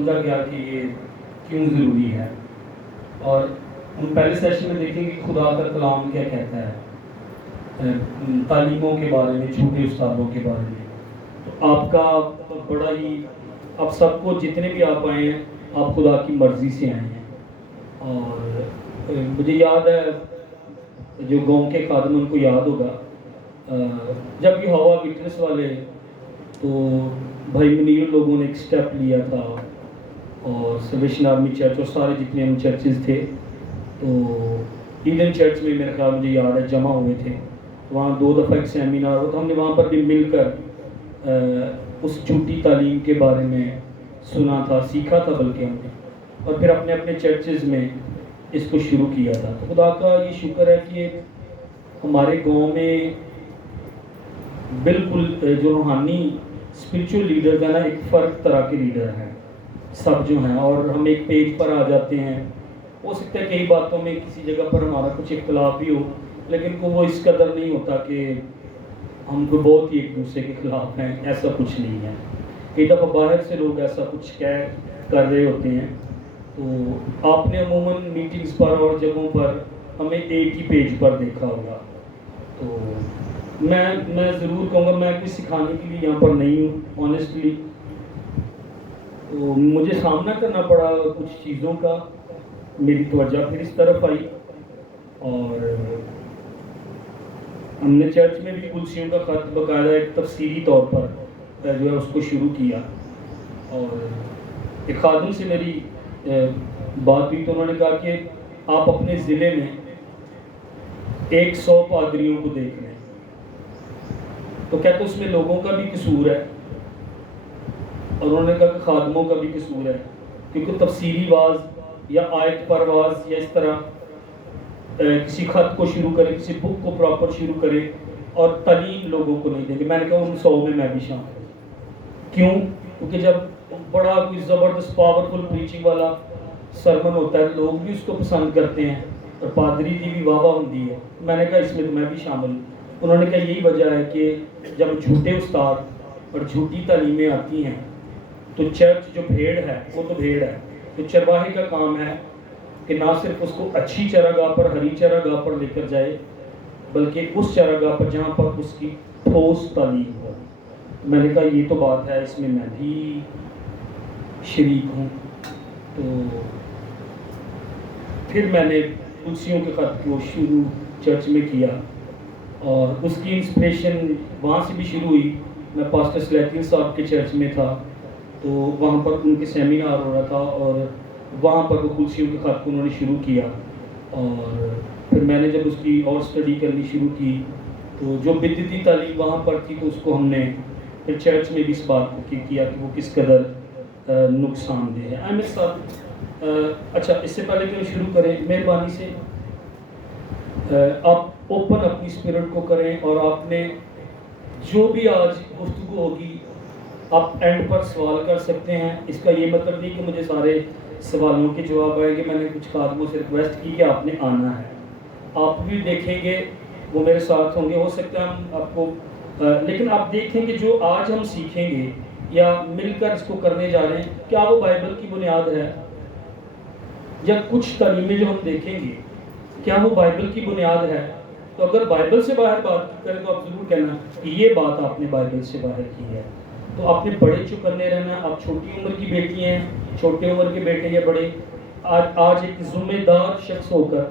سمجھا گیا کہ یہ کیوں ضروری ہے، اور ہم پہلے سیشن میں دیکھیں گے کہ خدا کا کلام کیا کہتا ہے تعلیموں کے بارے میں، چھوٹے استادوں کے بارے میں۔ تو آپ کا بڑا ہی، آپ سب کو جتنے بھی آپ آئے ہیں آپ خدا کی مرضی سے آئے ہیں، اور مجھے یاد ہے جو گاؤں کے خادم ان کو یاد ہوگا جب یہ ہوا وٹنس والے، تو بھائی منیر لوگوں نے ایک سٹیپ لیا تھا، اور سلیویشن آرمی چرچ اور سارے جتنے ہم چرچز تھے، تو ایڈن چرچ میں میرے خیال مجھے یاد ہے جمع ہوئے تھے، وہاں 2 دفعہ ایک سیمینار ہوا، تو ہم نے وہاں پر بھی مل کر اس جھوٹی تعلیم کے بارے میں سنا تھا، سیکھا تھا بلکہ ہم نے، اور پھر اپنے اپنے چرچز میں اس کو شروع کیا تھا۔ تو خدا کا یہ شکر ہے کہ ہمارے گاؤں میں بالکل جو روحانی اسپرچول لیڈر ہے نا، ایک فرق طرح کے لیڈر ہیں سب جو ہیں، اور ہم ایک پیج پر آ جاتے ہیں۔ ہو سکتا ہے کئی باتوں میں کسی جگہ پر ہمارا کچھ اختلاف بھی ہو، لیکن وہ اس قدر نہیں ہوتا کہ ہم کو بہت ہی ایک دوسرے کے خلاف ہیں، ایسا کچھ نہیں ہے۔ کئی دفعہ باہر سے لوگ ایسا کچھ کر رہے ہوتے ہیں، تو آپ نے عموماً میٹنگز پر اور جگہوں پر ہمیں ایک ہی پیج پر دیکھا ہوگا۔ تو میں ضرور کہوں گا، میں کوئی سکھانے کے لیے یہاں پر نہیں ہوں آنیسٹلی، تو مجھے سامنا کرنا پڑا کچھ چیزوں کا، میری توجہ پھر اس طرف آئی، اور ہم نے چرچ میں بھی کلسیوں کا خط باقاعدہ ایک تفصیلی طور پر جو ہے اس کو شروع کیا، اور ایک خادم سے میری بات ہوئی تو انہوں نے کہا کہ آپ اپنے ضلع میں 100 پادریوں کو دیکھ لیں، تو کہتے اس میں لوگوں کا بھی قصور ہے، اور انہوں نے کہا کہ خادموں کا بھی قصور ہے، کیونکہ تفصیلی واز یا آیت پر واز یا اس طرح کسی خط کو شروع کرے، کسی بک کو پراپر شروع کرے اور تعلیم لوگوں کو نہیں دیں گے۔ میں نے کہا ان 100 میں بھی شامل ہوں۔ کیوں؟ کیونکہ جب بڑا کوئی زبردست پاورفل پریچنگ والا سرمن ہوتا ہے، لوگ بھی اس کو پسند کرتے ہیں، اور پادری کی بھی واہ واہ ہوتی ہے، میں نے کہا اس میں تو میں بھی شامل ہوں۔ انہوں نے کہا یہی وجہ ہے کہ جب جھوٹے استاد اور جھوٹی تعلیمیں آتی ہیں تو چرچ جو بھیڑ ہے وہ تو بھیڑ ہے، تو چرواہے کا کام ہے کہ نہ صرف اس کو اچھی چراگاہ پر، ہری چراگاہ پر لے کر جائے، بلکہ اس چراگاہ پر جہاں پر اس کی ٹھوس تعلیم ہو۔ میں نے کہا یہ تو بات ہے، اس میں میں بھی شریک ہوں۔ تو پھر میں نے کلسیوں کے خط کو شروع چرچ میں کیا، اور اس کی انسپریشن وہاں سے بھی شروع ہوئی۔ میں پاسٹر سلیٹین صاحب کے چرچ میں تھا، تو وہاں پر ان کے سیمینار ہو رہا تھا، اور وہاں پر وہ کلسیوں کے خط کو انہوں نے شروع کیا، اور پھر میں نے جب اس کی اور اسٹڈی کرنی شروع کی، تو جو بدعتی تعلیم وہاں پر تھی تو اس کو ہم نے پھر چرچ میں بھی اس بات کو کیا کہ وہ کس قدر نقصان دہ ہے۔ احمد صاحب، اچھا اس سے پہلے کہ شروع کریں، مہربانی سے آپ اوپن اپنی اسپرٹ کو کریں، اور آپ نے جو بھی آج گفتگو ہوگی آپ اینڈ پر سوال کر سکتے ہیں۔ اس کا یہ مطلب نہیں کہ مجھے سارے سوالوں کے جواب آئے گے، میں نے کچھ خادموں سے ریکویسٹ کی کہ آپ نے آنا ہے، آپ بھی دیکھیں گے، وہ میرے ساتھ ہوں گے، ہو سکتا ہے ہم آپ کو لیکن آپ دیکھیں گے جو آج ہم سیکھیں گے یا مل کر اس کو کرنے جا رہے ہیں، کیا وہ بائبل کی بنیاد ہے؟ یا کچھ تعلیمیں جو ہم دیکھیں گے کیا وہ بائبل کی بنیاد ہے؟ تو اگر بائبل سے باہر بات کریں تو آپ ضرور کہنا کہ یہ بات آپ نے بائبل سے باہر کی ہے۔ تو آپ نے بڑے چکرنے رہنا، آپ چھوٹی عمر کی بیٹی ہیں، چھوٹے عمر کے بیٹے یا بڑے، آج ایک ذمہ دار شخص ہو کر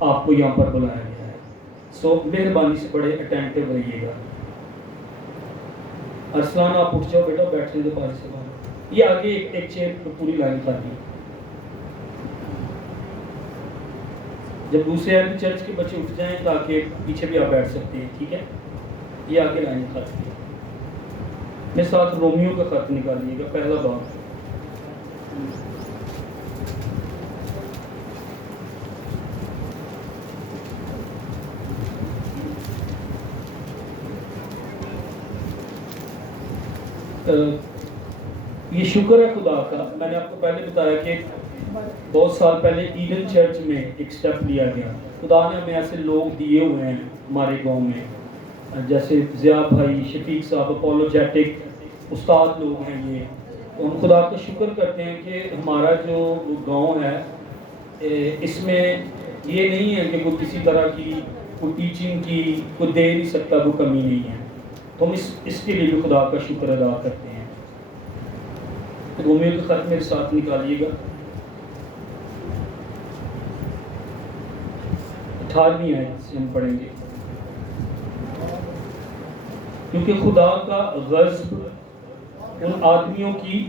آپ کو یہاں پر بلایا گیا ہے، سو مہربانی سے بڑے اٹینٹیو رہیے گا۔ ارسلان آپ اٹھ جاؤ بیٹا، بیٹھنے دو پاس سے باہر، یہ آگے ایک چیئر پوری لائن خالی ہے۔ جب دوسرے آدمی چرچ کے بچے اٹھ جائیں تاکہ پیچھے بھی آپ بیٹھ سکتے ہیں، ٹھیک ہے؟ یہ آگے لائن خالی ہے۔ میں ساتھ رومیو کا خط نکالیے گا، پہلا باب۔ یہ شکر ہے خدا کا، میں نے آپ کو پہلے بتایا کہ بہت سال پہلے ایڈن چرچ میں ایک سٹیپ لیا گیا۔ خدا نے ہمیں ایسے لوگ دیے ہوئے ہیں ہمارے گاؤں میں، جیسے ضیاء بھائی، شفیق صاحب، اپولوجیٹک استاد لوگ ہیں، یہ ہم خدا کا شکر کرتے ہیں کہ ہمارا جو گاؤں ہے اس میں یہ نہیں ہے کہ کوئی کسی طرح کی کوئی ٹیچنگ کی کوئی دے نہیں سکتا، کوئی کمی نہیں ہے، تو ہم اس کے لیے بھی خدا کا شکر ادا کرتے ہیں۔ رومیو کے خط میرے ساتھ نکالیے گا، 18ویں آیت سے ہم پڑھیں گے۔ کیونکہ خدا کا غضب ان آدمیوں کی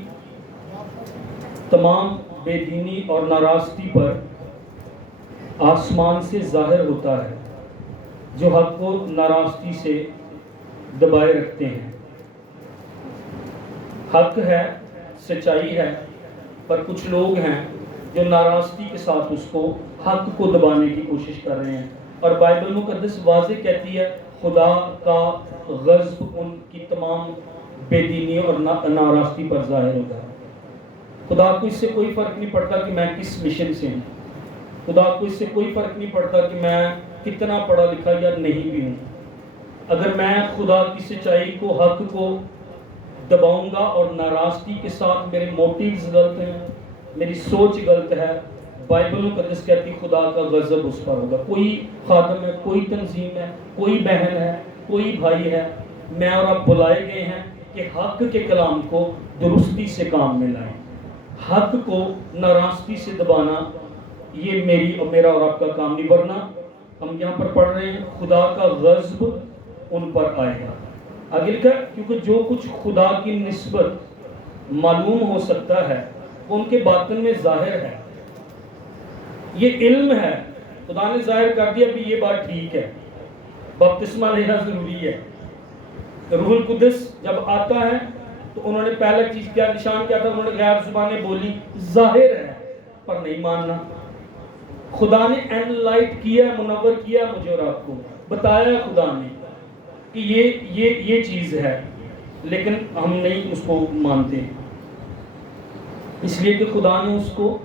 تمام بے دینی اور ناراستی پر آسمان سے ظاہر ہوتا ہے، جو حق کو ناراستی سے دبائے رکھتے ہیں۔ حق ہے، سچائی ہے، پر کچھ لوگ ہیں جو ناراستی کے ساتھ اس کو حق کو دبانے کی کوشش کر رہے ہیں، اور بائبل مقدس واضح کہتی ہے خدا کا غضب ان کی تمام بے دینی اور ناراستی پر ظاہر ہوتا ہے۔ خدا کو اس سے کوئی فرق نہیں پڑتا کہ میں کس مشن سے ہوں، خدا کو اس سے کوئی فرق نہیں پڑتا کہ میں کتنا پڑھا لکھا یا نہیں بھی ہوں۔ اگر میں خدا کی سچائی کو، حق کو دباؤں گا اور ناراستی کے ساتھ میرے موٹیوز غلط ہیں، میری سوچ غلط ہے، بائبل مقدس کہتی خدا کا غضب اس پر ہوگا۔ کوئی خادم ہے، کوئی تنظیم ہے، کوئی بہن ہے، کوئی بھائی ہے، میں اور آپ بلائے گئے ہیں کہ حق کے کلام کو درستی سے کام میں لائیں۔ حق کو ناراستی سے دبانا یہ میری اور میرا اور آپ کا کام نہیں، ورنہ ہم یہاں پر پڑھ رہے ہیں خدا کا غضب ان پر آئے گا۔ آگے لکھا کیونکہ جو کچھ خدا کی نسبت معلوم ہو سکتا ہے وہ ان کے باطن میں ظاہر ہے۔ یہ علم ہے، خدا نے ظاہر کر دیا کہ یہ بات ٹھیک ہے، بپتسمہ لینا ضروری ہے۔ روح القدس جب آتا ہے تو انہوں نے پہلا چیز کیا، نشان کیا تھا؟ انہوں نے غیر زبانیں بولی، ظاہر ہے پر نہیں ماننا۔ خدا نے انلائٹ کیا، منور کیا مجھے اور آپ کو، بتایا خدا نے کہ یہ چیز ہے، لیکن ہم نہیں اس کو مانتے، اس لیے کہ خدا نے اس کو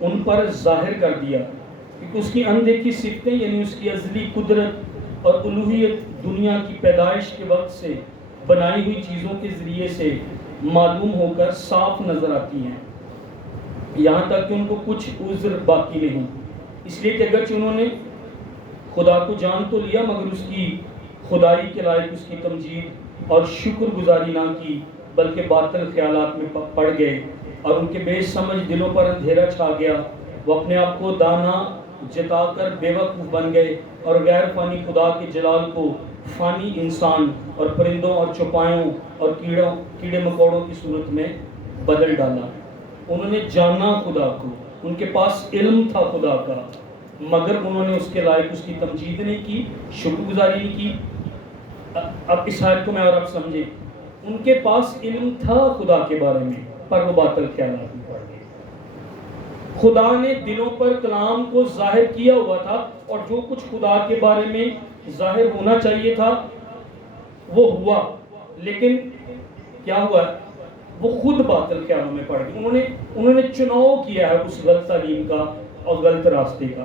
ان پر ظاہر کر دیا، کیونکہ اس کی اندیکھی صفتیں یعنی اس کی ازلی قدرت اور الوہیت دنیا کی پیدائش کے وقت سے بنائی ہوئی چیزوں کے ذریعے سے معلوم ہو کر صاف نظر آتی ہیں، یہاں تک کہ ان کو کچھ عذر باقی نہیں۔ اس لیے کہ اگرچہ انہوں نے خدا کو جان تو لیا مگر اس کی خدائی کے لائق اس کی تمجید اور شکر گزاری نہ کی، بلکہ باطل خیالات میں پڑ گئے اور ان کے بے سمجھ دلوں پر اندھیرا چھا گیا۔ وہ اپنے آپ کو دانا جتا کر بے وقوف بن گئے اور غیر فانی خدا کے جلال کو فانی انسان اور پرندوں اور چوپایوں اور کیڑے مکوڑوں کی صورت میں بدل ڈالا۔ انہوں نے جانا خدا کو، ان کے پاس علم تھا خدا کا، مگر انہوں نے اس کے لائق اس کی تمجید نہیں کی، شکر گزاری نہیں کی۔ اب اس آیت کو میں اور آپ سمجھیں، ان کے پاس علم تھا خدا کے بارے میں پر وہ باطل خیالات میں پڑ گئے۔ خدا نے دلوں پر کلام کو ظاہر کیا ہوا تھا، اور جو کچھ خدا کے بارے میں ظاہر ہونا چاہیے تھا وہ ہوا، لیکن کیا ہوا؟ وہ خود باطل خیالوں میں پڑ گئے۔ انہوں نے چناؤ کیا ہے اس غلط تعلیم کا اور غلط راستے کا۔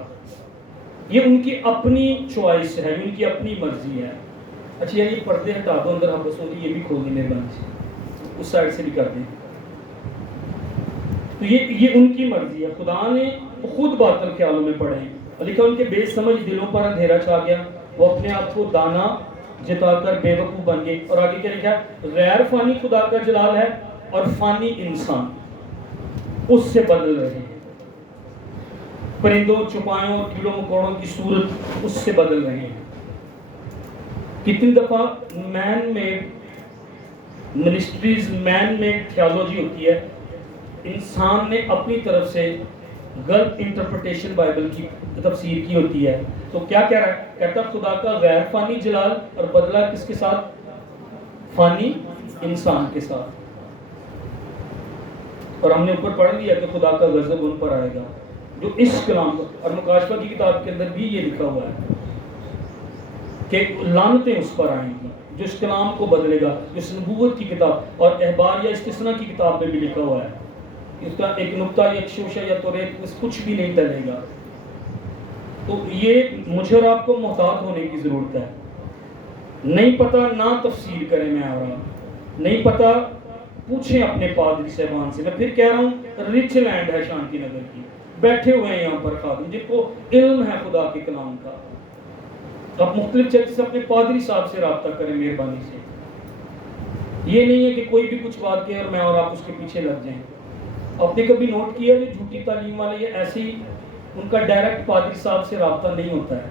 یہ ان کی اپنی چوائس ہے، ان کی اپنی مرضی ہے۔ اچھا یہ پردے ہٹا دو، اندر حبس ہوگی، یہ بھی کھول دیں مہربانی سے، اس سائڈ سے بھی کر دیں۔ تو یہ ان کی مرضی ہے، خدا نے خود باطل خیالوں میں پڑے ہیں۔ لکھا ان کے بے سمجھ دلوں پر اندھیرا چھا گیا، وہ اپنے آپ کو دانا جتا کر بے وقوف بن گئے۔ اور آگے کیا لکھا ہے؟ غیر فانی خدا کا جلال ہے اور فانی انسان اس سے بدل رہے ہیں، پرندوں چوپایوں اور کیڑوں مکوڑوں کی صورت اس سے بدل رہے ہیں۔ کتنی دفعہ man made ministries, man made theology ہوتی ہے، انسان نے اپنی طرف سے غلط انٹرپریٹیشن بائبل کی تفسیر کی ہوتی ہے۔ تو کیا کہہ رہا ہے؟ کہتا خدا کا غیر فانی جلال، اور بدلہ کس کے ساتھ؟ فانی انسان کے ساتھ۔ اور ہم نے اوپر پڑھ لیا کہ خدا کا غضب ان پر آئے گا جو اس کلام کو، اور مکاشفہ کی کتاب کے اندر بھی یہ لکھا ہوا ہے کہ لعنتیں اس پر آئیں گی جو اس کلام کو بدلے گا، جو اس نبوت کی کتاب اور احبار یا استثناء کی کتاب میں بھی لکھا ہوا ہے، اس کا ایک نقطہ یا شوشہ یا توریت کچھ بھی نہیں ٹلے گا۔ تو یہ مجھے اور آپ کو محتاط ہونے کی ضرورت ہے۔ نہیں پتہ نہ تفسیر کریں، میں اور آپ نہیں پتہ پوچھیں اپنے پادری صاحبان سے. میں پھر کہہ رہا ہوں رچ لینڈ ہے شانتی نگر کی, بیٹھے ہوئے ہیں یہاں پر خادم جن کو علم ہے خدا کے کلام کا. آپ مختلف چرچ سے اپنے پادری صاحب سے رابطہ کریں مہربانی سے. یہ نہیں ہے کہ کوئی بھی کچھ بات کہے اور میں اور آپ اس کے پیچھے لگ جائیں. آپ نے کبھی نوٹ کیا جو جھوٹی تعلیم والے یہ ایسے ہی ان کا ڈائریکٹ پادری صاحب سے رابطہ نہیں ہوتا ہے.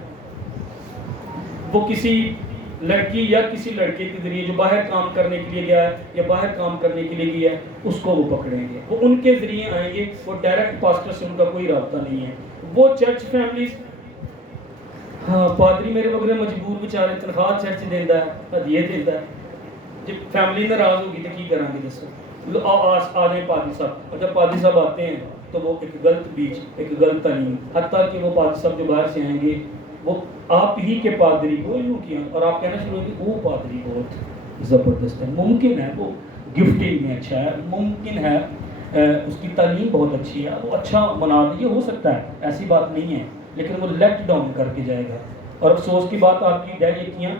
وہ کسی لڑکی یا کسی لڑکے کے ذریعے جو باہر کام کرنے کے لیے گیا ہے یا باہر کام کرنے کے لیے گیا ہے اس کو وہ پکڑیں گے, وہ ان کے ذریعے آئیں گے. وہ ڈائریکٹ پاسٹر سے ان کا کوئی رابطہ نہیں ہے. وہ چرچ فیملیز, ہاں پادری میرے وغیرہ مجبور بیچارے تنخواہ چرچ دیتا ہے, ہدیے دیتا ہے. جب فیملی ناراض ہوگی تو کی کریں گے دسو, آ جائیں پادری صاحب. اور جب پادری صاحب آتے ہیں تو وہ ایک غلط بیچ, ایک غلط تعلیم, حتیٰ کہ وہ پادری صاحب جو باہر سے آئیں گے وہ آپ ہی کے پادری کو یوں کیا اور آپ کہنا شروع ہوگی وہ پادری بہت زبردست ہے, ممکن ہے وہ گفٹنگ میں اچھا ہے, ممکن ہے اس کی تعلیم بہت اچھی ہے, وہ اچھا بنا دے, یہ ہو سکتا ہے, ایسی بات نہیں ہے. لیکن وہ لیٹ ڈاؤن کر کے جائے گا. اور افسوس کی بات آپ کی ڈیلیکیاں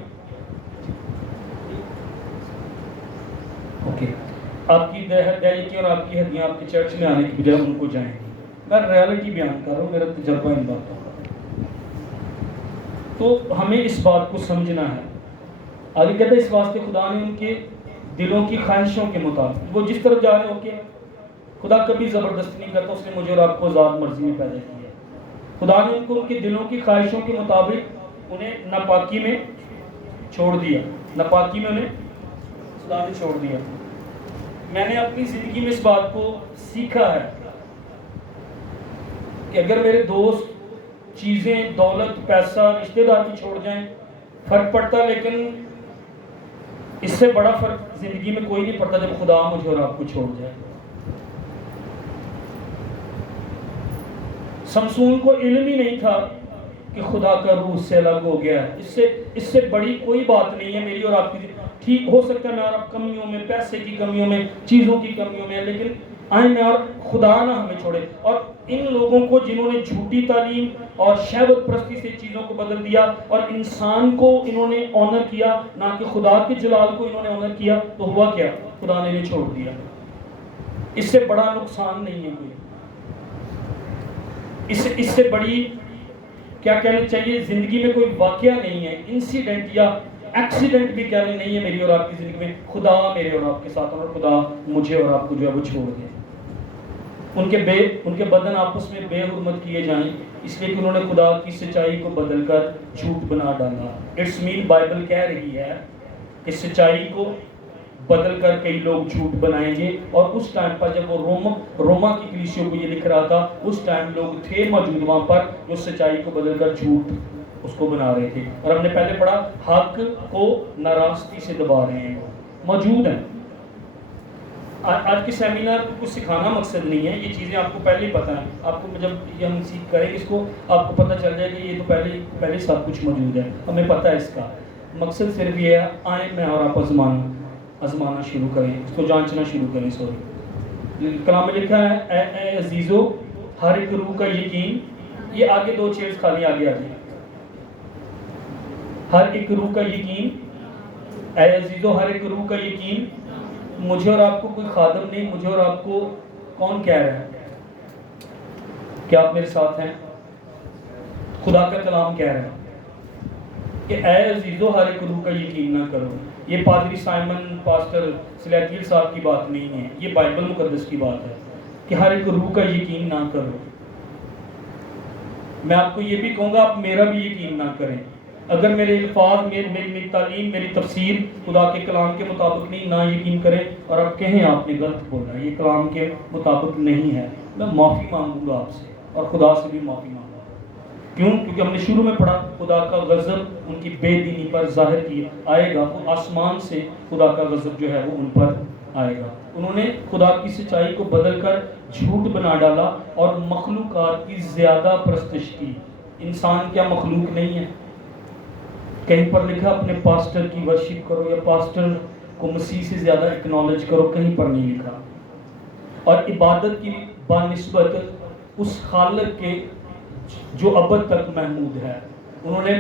آپ کی ڈیلیکیاں اور آپ کی ہدیاں آپ کے چرچ میں آنے کی بجائے ان کو جائیں گی. میں ریالٹی بیان کر رہا ہوں, میرا تجربہ ان باتوں کا. تو ہمیں اس بات کو سمجھنا ہے. آگے کہتا ہے اس واسطے خدا نے ان کے دلوں کی خواہشوں کے مطابق, وہ جس طرف جا رہے ہو کہ خدا کبھی زبردستی نہیں کرتا, اس نے مجھے اور آپ کو ذات مرضی میں پیدا کیا ہے. خدا نے ان کو ان کے دلوں کی خواہشوں کے مطابق انہیں ناپاکی میں چھوڑ دیا, ناپاکی میں انہیں خدا نے چھوڑ دیا. میں نے اپنی زندگی میں اس بات کو سیکھا ہے کہ اگر میرے دوست چیزیں, دولت, پیسہ, رشتہ دار بھی چھوڑ جائیں فرق پڑتا, لیکن اس سے بڑا فرق زندگی میں کوئی نہیں پڑتا جب خدا مجھے اور آپ کو چھوڑ جائے. سمسون کو علم ہی نہیں تھا کہ خدا کا روح اس سے الگ ہو گیا ہے. اس سے بڑی کوئی بات نہیں ہے میری اور آپ کی. ٹھیک ہو سکتا ہے میں اور آپ کمیوں میں, پیسے کی کمیوں میں, چیزوں کی کمیوں میں, لیکن آئیں میں اور خدا نہ ہمیں چھوڑے. اور ان لوگوں کو جنہوں نے جھوٹی تعلیم اور شہوت پرستی سے چیزوں کو بدل دیا اور انسان کو انہوں نے آنر کیا نہ کہ خدا کے جلال کو انہوں نے آنر کیا, تو ہوا کیا, خدا نے انہیں چھوڑ دیا. اس سے بڑا نقصان نہیں ہے کوئی. اس سے بڑی کیا کہنا چاہیے زندگی میں کوئی واقعہ نہیں ہے, انسیڈنٹ یا ایکسیڈنٹ بھی کہنے نہیں ہے میری اور آپ کی زندگی میں. خدا میرے اور آپ کے ساتھ اور خدا مجھے اور آپ کو جو ہے وہ چھوڑ دے. ان کے بدن آپس میں بے حرمت کیے جائیں اس لیے کہ انہوں نے خدا کی سچائی کو بدل کر جھوٹ بنا ڈالا. اٹس مین بائبل کہہ رہی ہے کہ سچائی کو بدل کر کئی لوگ جھوٹ بنائیں گے. اور اس ٹائم پر جب وہ روما کی کلیسیوں کو یہ لکھ رہا تھا, اس ٹائم لوگ تھے موجود وہاں پر جو سچائی کو بدل کر جھوٹ اس کو بنا رہے تھے. اور ہم نے پہلے پڑھا حق کو ناراستی سے دبا رہے ہیں, موجود ہیں. آج کے سیمینار کو کچھ سکھانا مقصد نہیں ہے, یہ چیزیں آپ کو پہلے ہی پتہ ہیں. آپ کو جب یہ ہم سیکھ کریں اس کو آپ کو پتہ چل جائے کہ یہ تو پہلے سب کچھ موجود ہے, ہمیں پتہ ہے اس کا. مقصد صرف یہ ہے آئیں میں اور آپ آزمانا شروع کریں, اس کو جانچنا شروع کریں. کلام میں لکھا ہے اے عزیزو ہر ایک روح کا یقین, یہ آگے 2 چیئرز خالی آگے آ جائیں. ہر ایک روح کا یقین, اے عزیزو ہر ایک روح کا یقین. مجھے اور آپ کو کوئی خادم نہیں, مجھے اور آپ کو کون کہہ رہا ہے؟ کیا آپ میرے ساتھ ہیں؟ خدا کا کلام کہہ رہا ہے کہ اے عزیزو ہر ایک روح کا یقین نہ کرو. یہ پادری سائمن پاسٹر سلیٹیل صاحب کی بات نہیں ہے, یہ بائبل مقدس کی بات ہے کہ ہر ایک روح کا یقین نہ کرو. میں آپ کو یہ بھی کہوں گا آپ میرا بھی یقین نہ کریں. اگر میرے الفاظ, میری تعلیم, میری تفسیر خدا کے کلام کے مطابق نہیں, نہ یقین کریں اور آپ کہیں آپ نے غلط بولا, یہ کلام کے مطابق نہیں ہے, میں معافی مانگوں گا آپ سے اور خدا سے بھی معافی مانگوں گا. کیوں؟ کیونکہ ہم نے شروع میں پڑھا خدا کا غضب ان کی بے دینی پر ظاہر کیا آئے گا. وہ آسمان سے خدا کا غضب جو ہے وہ ان پر آئے گا. انہوں نے خدا کی سچائی کو بدل کر جھوٹ بنا ڈالا اور مخلوقات کی زیادہ پرستش کی. انسان کیا مخلوق نہیں ہے؟ کہیں پر لکھا اپنے پاسٹر کی ورشپ کرو یا پاسٹر کو مسیح سے زیادہ اکنالج کرو, کہیں پر نہیں لکھا. اور عبادت کی بنسبت اس خالق کے جو ابد تک محمود ہے. انہوں نے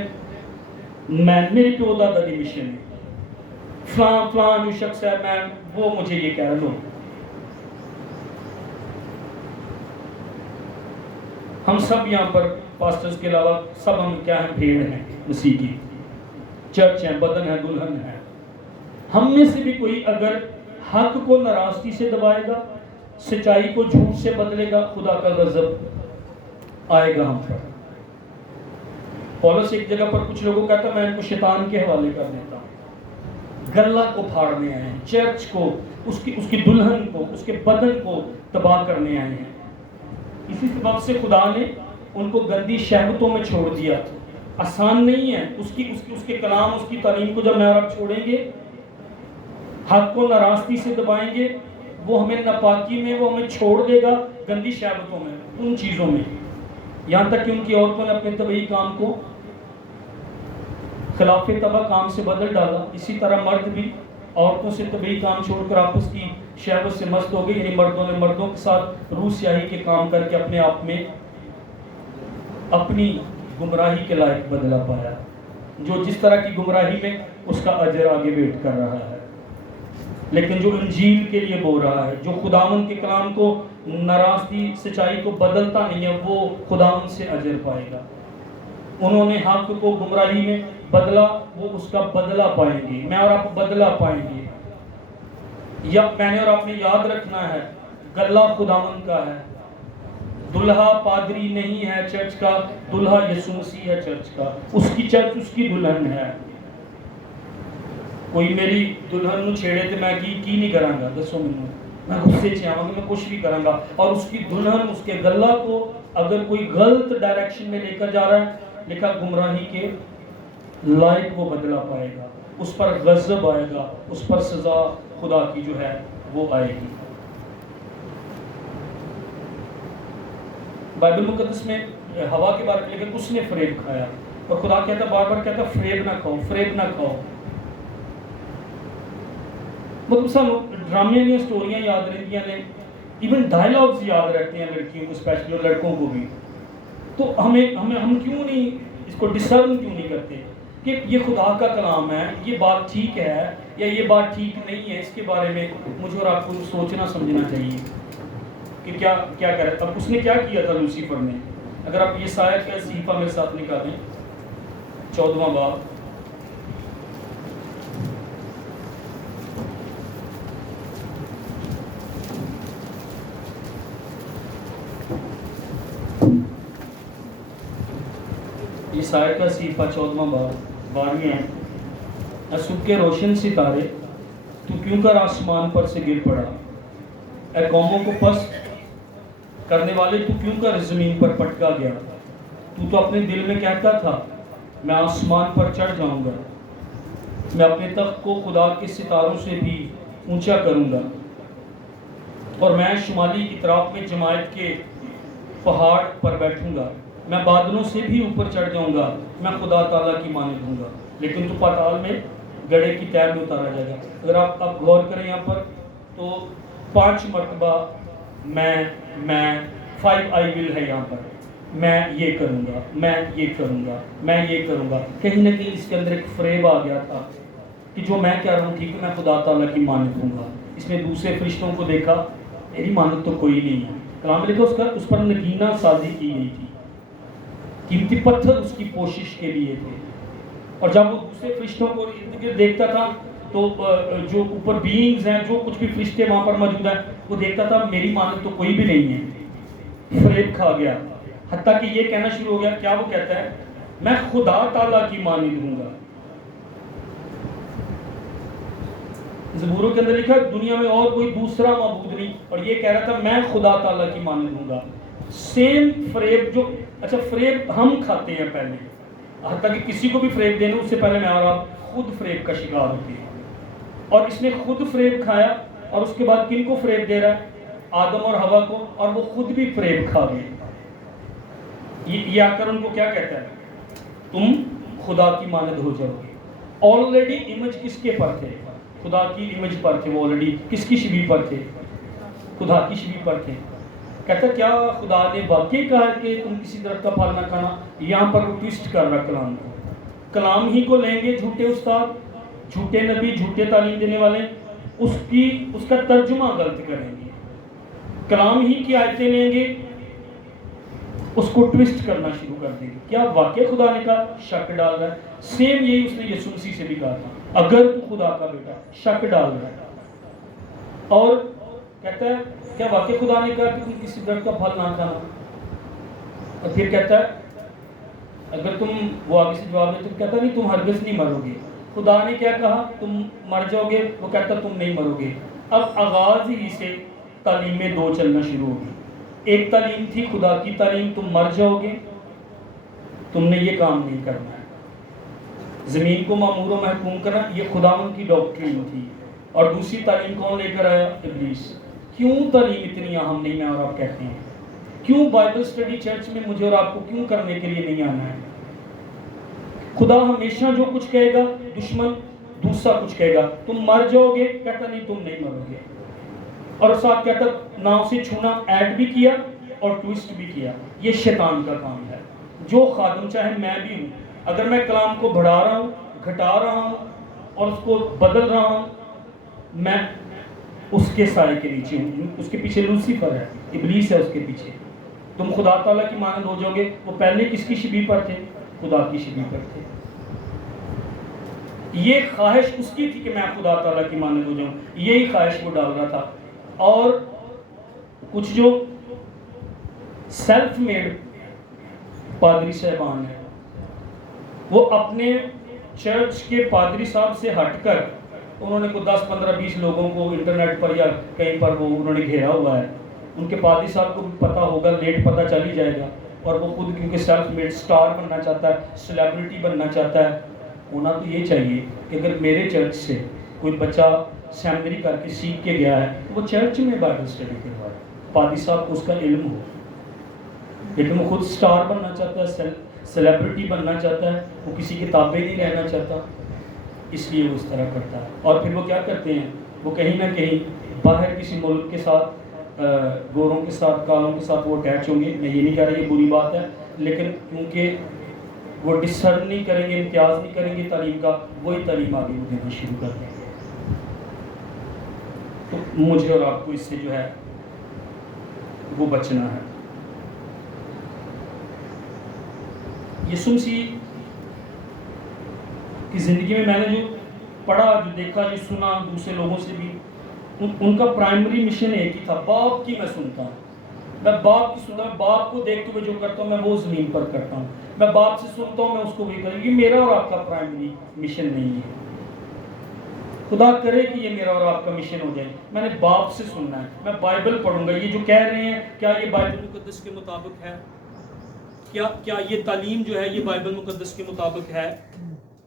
میرے پیو دادا دی مشن ہے, فلاں جو شخص ہے, میں وہ مجھے یہ کہہ رہا ہوں, ہم سب یہاں پر پاسٹرز کے علاوہ سب ہم کیا ہیں؟ بھیڑ ہیں مسیح کی، چرچ ہیں، بدن ہے، دلہن ہے۔ ہم میں سے بھی کوئی اگر حق کو ناراستی سے دبائے گا، سچائی کو جھوٹ سے بدلے گا، خدا کا غضب آئے گا ہم پر۔ پولس ایک جگہ پر کچھ لوگوں کہتا ہے میں ان کو شیطان کے حوالے کر دیتا ہوں۔ گلہ کو پھاڑنے آئے ہیں، چرچ کو، اس کی دلہن کو، اس کے بدن کو تباہ کرنے آئے ہیں۔ اسی سبب سے خدا نے ان کو گندی شہوتوں میں چھوڑ دیا۔ آسان نہیں ہے، اس کے کلام، اس کی تعلیم کو جب میں اور آپ چھوڑیں گے، حق کو ناراستی سے دبائیں گے، وہ ہمیں ناپاکی میں، وہ ہمیں چھوڑ دے گا گندی شہوتوں میں، ان چیزوں میں، یہاں تک کہ ان کی عورتوں نے اپنے طبعی کام کو خلاف طبع کام سے بدل ڈالا۔ اسی طرح مرد بھی عورتوں سے طبعی کام چھوڑ کر آپس کی شہوت سے مست ہو گئے، یعنی مردوں نے مردوں کے ساتھ روح سیاہی کے کام کر کے اپنے آپ میں اپنی گمراہی کے لائق بدلا پایا۔ جو جس طرح کی گمراہی میں اس کا اجر آگے ویٹ کر رہا ہے، لیکن جو انجیل کے لیے بول رہا ہے، جو خداوند کے کلام کو ناراستی سچائی کو بدلتا نہیں ہے، وہ خداوند سے اجر پائے گا۔ انہوں نے حق کو گمراہی میں بدلا، وہ اس کا بدلہ پائیں گے۔ میں اور آپ بدلہ پائیں گے۔ یا میں نے اور آپ نے یاد رکھنا ہے، گلہ خداوند کا ہے، دلہا پادری نہیں ہے چرچ کا، دلہا یسوع مسیح ہے چرچ کا، اس کی چرچ اس کی دلہن ہے۔ کوئی میری دلہن نو چھیڑے تو میں کی نہیں کراں گا؟ دسو مینوں، میں غصے چ آواں گا، میں کچھ بھی کراں گا۔ اور اس کی دلہن، اس کے گلہ کو اگر کوئی غلط ڈائریکشن میں لے کر جا رہا ہے، لکھا گمراہی کے لائق وہ بدلا پائے گا، اس پر غضب آئے گا، اس پر سزا خدا کی جو ہے وہ آئے گی۔ بائبل مقدس میں ہوا کے بارے میں لیکن اس نے فریب کھایا، اور خدا کہتا بار بار کہتا فریب نہ کھاؤ، فریب نہ کھاؤ۔ مطلب سانو ڈرامے دیا سٹوریاں یاد رہتی ہیں، ایون ڈائلاگز یاد رہتے ہیں لڑکیوں کو اسپیشلی، اور لڑکوں کو بھی۔ تو ہم کیوں نہیں اس کو ڈسرن کیوں نہیں کرتے کہ یہ خدا کا کلام ہے، یہ بات ٹھیک ہے یا یہ بات ٹھیک نہیں ہے؟ اس کے بارے میں مجھے اور آپ کو سوچنا سمجھنا چاہیے کہ کیا کرے۔ اب اس نے کیا کیا تھا لوسیفر نے؟ اگر آپ یہ سایہ کا صحیفہ میرے ساتھ نکالیں، 14واں باب، عیسائی کا صحیفہ 14واں باب، 12ویں آیت۔ اے صبح کے روشن ستارے، تو کیوں کر آسمان پر سے گر پڑا؟ اے قوموں کو پست کرنے والے، تو کیوں کر زمین پر پٹکا گیا؟ تو اپنے دل میں کہتا تھا میں آسمان پر چڑھ جاؤں گا، میں اپنے تخت کو خدا کے ستاروں سے بھی اونچا کروں گا، اور میں شمالی اطراف میں جماعت کے پہاڑ پر بیٹھوں گا، میں بادلوں سے بھی اوپر چڑھ جاؤں گا، میں خدا تعالیٰ کی مانند ہوں گا، لیکن تو پاتال میں گڑھے کی تہہ میں اتارا جائے گا۔ اگر آپ غور کریں یہاں پر تو 5 مرتبہ میں 5 I will ہے یہاں پر، میں یہ کروں گا، میں یہ کروں گا، میں یہ کروں گا۔ کہیں نہ کہیں اس کے اندر ایک فریب آ گیا تھا کہ جو میں کہہ رہا ہوں ٹھیک ہے، میں خدا تعالیٰ کی مانند ہوں گا۔ اس نے دوسرے فرشتوں کو دیکھا، میری مانند تو کوئی نہیں ہے۔ کلام میں لکھا اس پر نگینہ سازی کی گئی تھی، قیمتی پتھر اس کی پوشش کے لیے تھے۔ اور جب وہ دوسرے فرشتوں کو ارد گرد دیکھتا تھا تو جو اوپر بینگز ہیں، جو کچھ بھی فرشتے وہاں پر موجود ہیں، وہ دیکھتا تھا میری مانند تو کوئی بھی نہیں ہے۔ فریب کھا گیا، حتیٰ کہ یہ کہنا شروع ہو گیا، کیا وہ کہتا ہے؟ میں خدا تعالیٰ کی مانند ہوں گا۔ زبوروں کے اندر لکھا دنیا میں اور کوئی دوسرا معبود نہیں، اور یہ کہہ رہا تھا میں خدا تعالیٰ کی مانند ہوں گا۔ سیم فریب جو فریب ہم کھاتے ہیں پہلے، حتیٰ کہ کسی کو بھی فریب دینا اس سے پہلے میں اور آپ خود فریب کا شکار ہوتے ہیں۔ اور اس نے خود فریب کھایا، اور اس کے بعد کن کو فریب دے رہا ہے؟ آدم اور ہوا کو، اور وہ خود بھی فریب کھا گئے۔ یہ آ کر ان کو کیا کہتا ہے؟ تم خدا کی مانند ہو جاؤ گے۔ آلریڈی امیج کس کے پر تھے؟ خدا کی امیج پر تھے وہ، آلریڈی کس کی شبیہ پر تھے؟ خدا کی شبیہ پر تھے۔ کہتا کیا خدا نے واقعی کہا کہ تم کسی درخت کا پھل نہ کھانا؟ یہاں پر وہ ٹویسٹ کر رہا کلام کو، کلام ہی کو لیں گے جھوٹے استاد، جھوٹے نبی، جھوٹے تعلیم دینے والے، اس کا ترجمہ غلط کریں گے، کلام ہی کی آیتیں لیں گے، اس کو ٹوسٹ کرنا شروع کر دے گی. کیا واقع خدا نے کہا؟ شک ڈال رہا ہے. سیم یہی اس نے یسوع مسیح سے بھی کہا تھا، اگر تو خدا کا بیٹا، شک ڈال رہا ہے. اور کہتا ہے کیا واقع خدا نے کہا کہ تم کسی درخت کا پھل نہ کھانا؟ اور پھر کہتا ہے اگر تم، وہ آگے سے جواب دے تو کہتا نہیں تم ہرگز نہیں مرو گے. خدا نے کیا کہا؟ تم مر جاؤ گے. وہ کہتا تم نہیں مرو گے. اب آغاز ہی سے تعلیمیں دو چلنا شروع ہوگی. ایک تعلیم تھی خدا کی تعلیم، تم مر جاؤ گے، تم نے یہ کام نہیں کرنا ہے. زمین کو معمور و محکوم کرنا، یہ خداوند کی ڈاکٹرین تھی. اور دوسری تعلیم کون لے کر آیا؟ ابلیس. کیوں تعلیم اتنی اہم نہیں، میں اور آپ کہتے ہیں؟ کیوں بائبل اسٹڈی چرچ میں مجھے اور آپ کو کیوں کرنے کے لیے نہیں آنا ہے؟ خدا ہمیشہ جو کچھ کہے گا، دشمن دوسرا کچھ کہے گا. تم مر جاؤ گے، کہتا نہیں تم نہیں مرو گے. اور ساتھ کہتا ناؤ سے چھونا ایڈ بھی کیا اور ٹویسٹ بھی کیا. یہ شیطان کا کام ہے. جو خادم چاہے میں بھی ہوں، اگر میں کلام کو بڑھا رہا ہوں، گھٹا رہا ہوں اور اس کو بدل رہا ہوں، میں اس کے سائے کے نیچے ہوں. اس کے پیچھے لوسیفر ہے، ابلیس ہے اس کے پیچھے. تم خدا تعالیٰ کی مانند ہو جاؤ گے. وہ پہلے کس کی شبیہ پر تھے؟ خدا کی شبیہ پر تھے. یہ خواہش اس کی تھی کہ میں خدا تعالیٰ کی مانند ہو جاؤں. یہی خواہش وہ ڈال رہا تھا. اور کچھ جو سیلف میڈ پادری صاحبان ہیں، وہ اپنے چرچ کے پادری صاحب سے ہٹ کر انہوں نے کوئی 10 15 20 لوگوں کو انٹرنیٹ پر یا کہیں پر وہ انہوں نے گھیرا ہوا ہے. ان کے پادری صاحب کو بھی پتہ ہوگا، لیٹ پتہ چل ہی جائے گا. اور وہ خود کیونکہ سیلف میڈ سٹار بننا چاہتا ہے، سیلیبریٹی بننا چاہتا ہے. ہونا تو یہ چاہیے کہ اگر میرے چرچ سے کوئی بچہ سیمنری کر کے سیکھ کے گیا ہے تو وہ چرچ میں بائبل اسٹڈی کروائے، پادری صاحب کو اس کا علم ہو. لیکن وہ خود سٹار بننا چاہتا ہے، سیلیبریٹی بننا چاہتا ہے، وہ کسی کے تابع نہیں رہنا چاہتا، اس لیے وہ اس طرح کرتا ہے. اور پھر وہ کیا کرتے ہیں؟ وہ کہیں نہ کہیں باہر کسی ملک کے ساتھ، گوروں کے ساتھ، کالوں کے ساتھ وہ اٹیچ ہوں گے. میں یہ نہیں کہہ رہا یہ بری بات ہے، لیکن کیونکہ وہ ڈسرن نہیں کریں گے، امتیاز نہیں کریں گے تعلیم کا، وہی تعلیم آگے وہ دینا شروع کر دیں گے. تو مجھے اور آپ کو اس سے جو ہے وہ بچنا ہے. یسوع مسیح کی زندگی میں نے جو پڑھا، جو دیکھا، جو سنا دوسرے لوگوں سے بھی، ان کا پرائمری مشن ایک ہی تھا. باپ کی میں سنتا ہوں، میں باپ کی سنتا ہوں، باپ کو دیکھتے ہوئے جو کرتا ہوں میں وہ زمین پر کرتا ہوں. میں باپ سے سنتا ہوں، میں اس کو وہی کروں. یہ میرا اور آپ کا پرائمری مشن نہیں ہے. خدا کرے کہ یہ میرا اور آپ کا مشن ہو جائے. میں نے باپ سے سننا ہے، میں بائبل پڑھوں گا. یہ جو کہہ رہے ہیں کیا یہ بائبل مقدس کے مطابق ہے؟ کیا یہ تعلیم جو ہے یہ بائبل مقدس کے مطابق ہے؟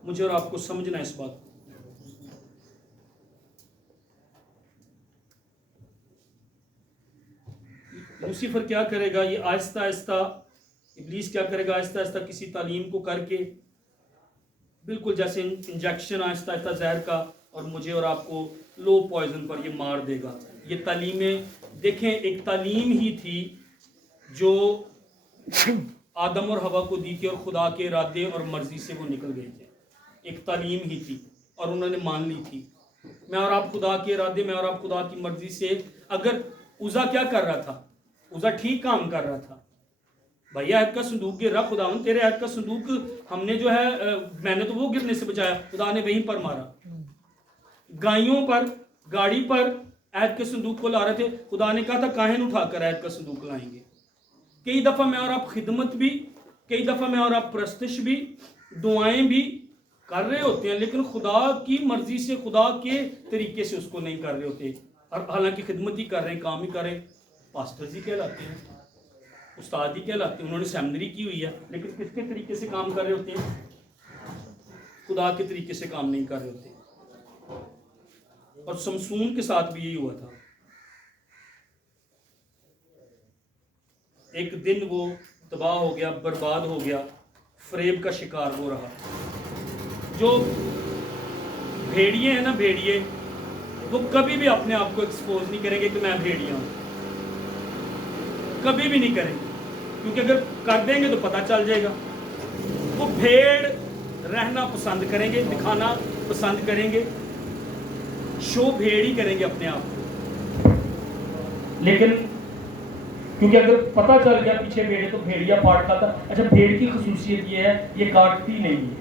مجھے اور آپ کو سمجھنا ہے اس بات. لوسیفر کیا کرے گا؟ یہ آہستہ آہستہ، ابلیس کیا کرے گا؟ آہستہ آہستہ کسی تعلیم کو کر کے بالکل جیسے انجیکشن آہستہ آہستہ زہر کا، اور مجھے اور آپ کو لو پوائزن پر یہ مار دے گا. یہ تعلیمیں دیکھیں، ایک تعلیم ہی تھی جو آدم اور حوا کو دی تھی، اور خدا کے ارادے اور مرضی سے وہ نکل گئے تھے. ایک تعلیم ہی تھی اور انہوں نے مان لی تھی. میں اور آپ خدا کے ارادے، میں اور آپ خدا کی مرضی سے. اگر عزا کیا کر رہا تھا؟ عزا ٹھیک کام کر رہا تھا. بھائی عہد کا صندوق گر رہا، خداوند تیرے عہد کا صندوق ہم نے جو ہے میں نے تو وہ گرنے سے بچایا، خدا نے وہیں پر مارا. گائیوں پر، گاڑی پر عہد کے صندوق کو لا رہے تھے، خدا نے کہا تھا کاہن اٹھا کر عہد کا صندوق لائیں گے. کئی دفعہ میں اور آپ خدمت بھی، کئی دفعہ میں اور آپ پرستش بھی، دعائیں بھی کر رہے ہوتے ہیں، لیکن خدا کی مرضی سے، خدا کے طریقے سے اس کو نہیں کر رہے ہوتے. اور حالانکہ خدمت ہی کر رہے ہیں، کام ہی کر رہے ہیں. پاسٹر ہی کہلاتے ہیں، استاد ہی کہلاتے ہیں، انہوں نے سیمنری کی ہوئی ہے، لیکن کس کے طریقے سے کام کر رہے ہوتے ہیں؟ خدا کے طریقے سے کام نہیں کر رہے ہوتے. اور سمسون کے ساتھ بھی یہی ہوا تھا. ایک دن وہ تباہ ہو گیا، برباد ہو گیا، فریب کا شکار وہ رہا. جو بھیڑیے ہیں نا، بھیڑیے، وہ کبھی بھی اپنے آپ کو ایکسپوز نہیں کریں گے کہ میں بھیڑیا ہوں. کبھی بھی نہیں کریں گے، کیونکہ اگر کر دیں گے تو پتہ چل جائے گا. وہ بھیڑ رہنا پسند کریں گے، دکھانا پسند کریں گے، شو بھیڑ ہی کریں گے اپنے آپ کو. لیکن کیونکہ اگر پتہ چل گیا پیچھے بھیڑ ہے تو بھیڑیا پھاڑ کھاتا. اچھا بھیڑ کی خصوصیت یہ ہے یہ کاٹتی نہیں ہے.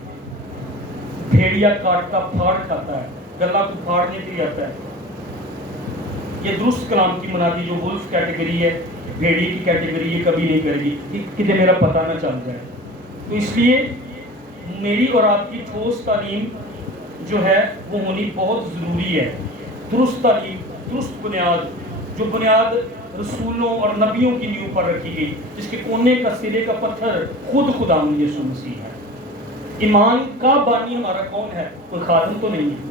بھیڑیا کاٹتا پھاڑ کھاتا ہے, گلا کو پھاڑنے کے لیے آتا ہے. یہ درست کلام کی منادی جو ولف کیٹیگری ہے, بھیڑی کی کیٹیگری یہ کبھی نہیں کرے گی کہ کدھر میرا پتہ نہ چل جائے. تو اس لیے میری اور آپ کی ٹھوس تعلیم جو ہے وہ ہونی بہت ضروری ہے. درست تعلیم, درست بنیاد, جو بنیاد رسولوں اور نبیوں کی نیو پر رکھی گئی, جس کے کونے کا سرے کا پتھر خود خداوند یسوع مسیح ہے. ایمان کا بانی ہمارا کون ہے؟ کوئی خادم تو نہیں ہے.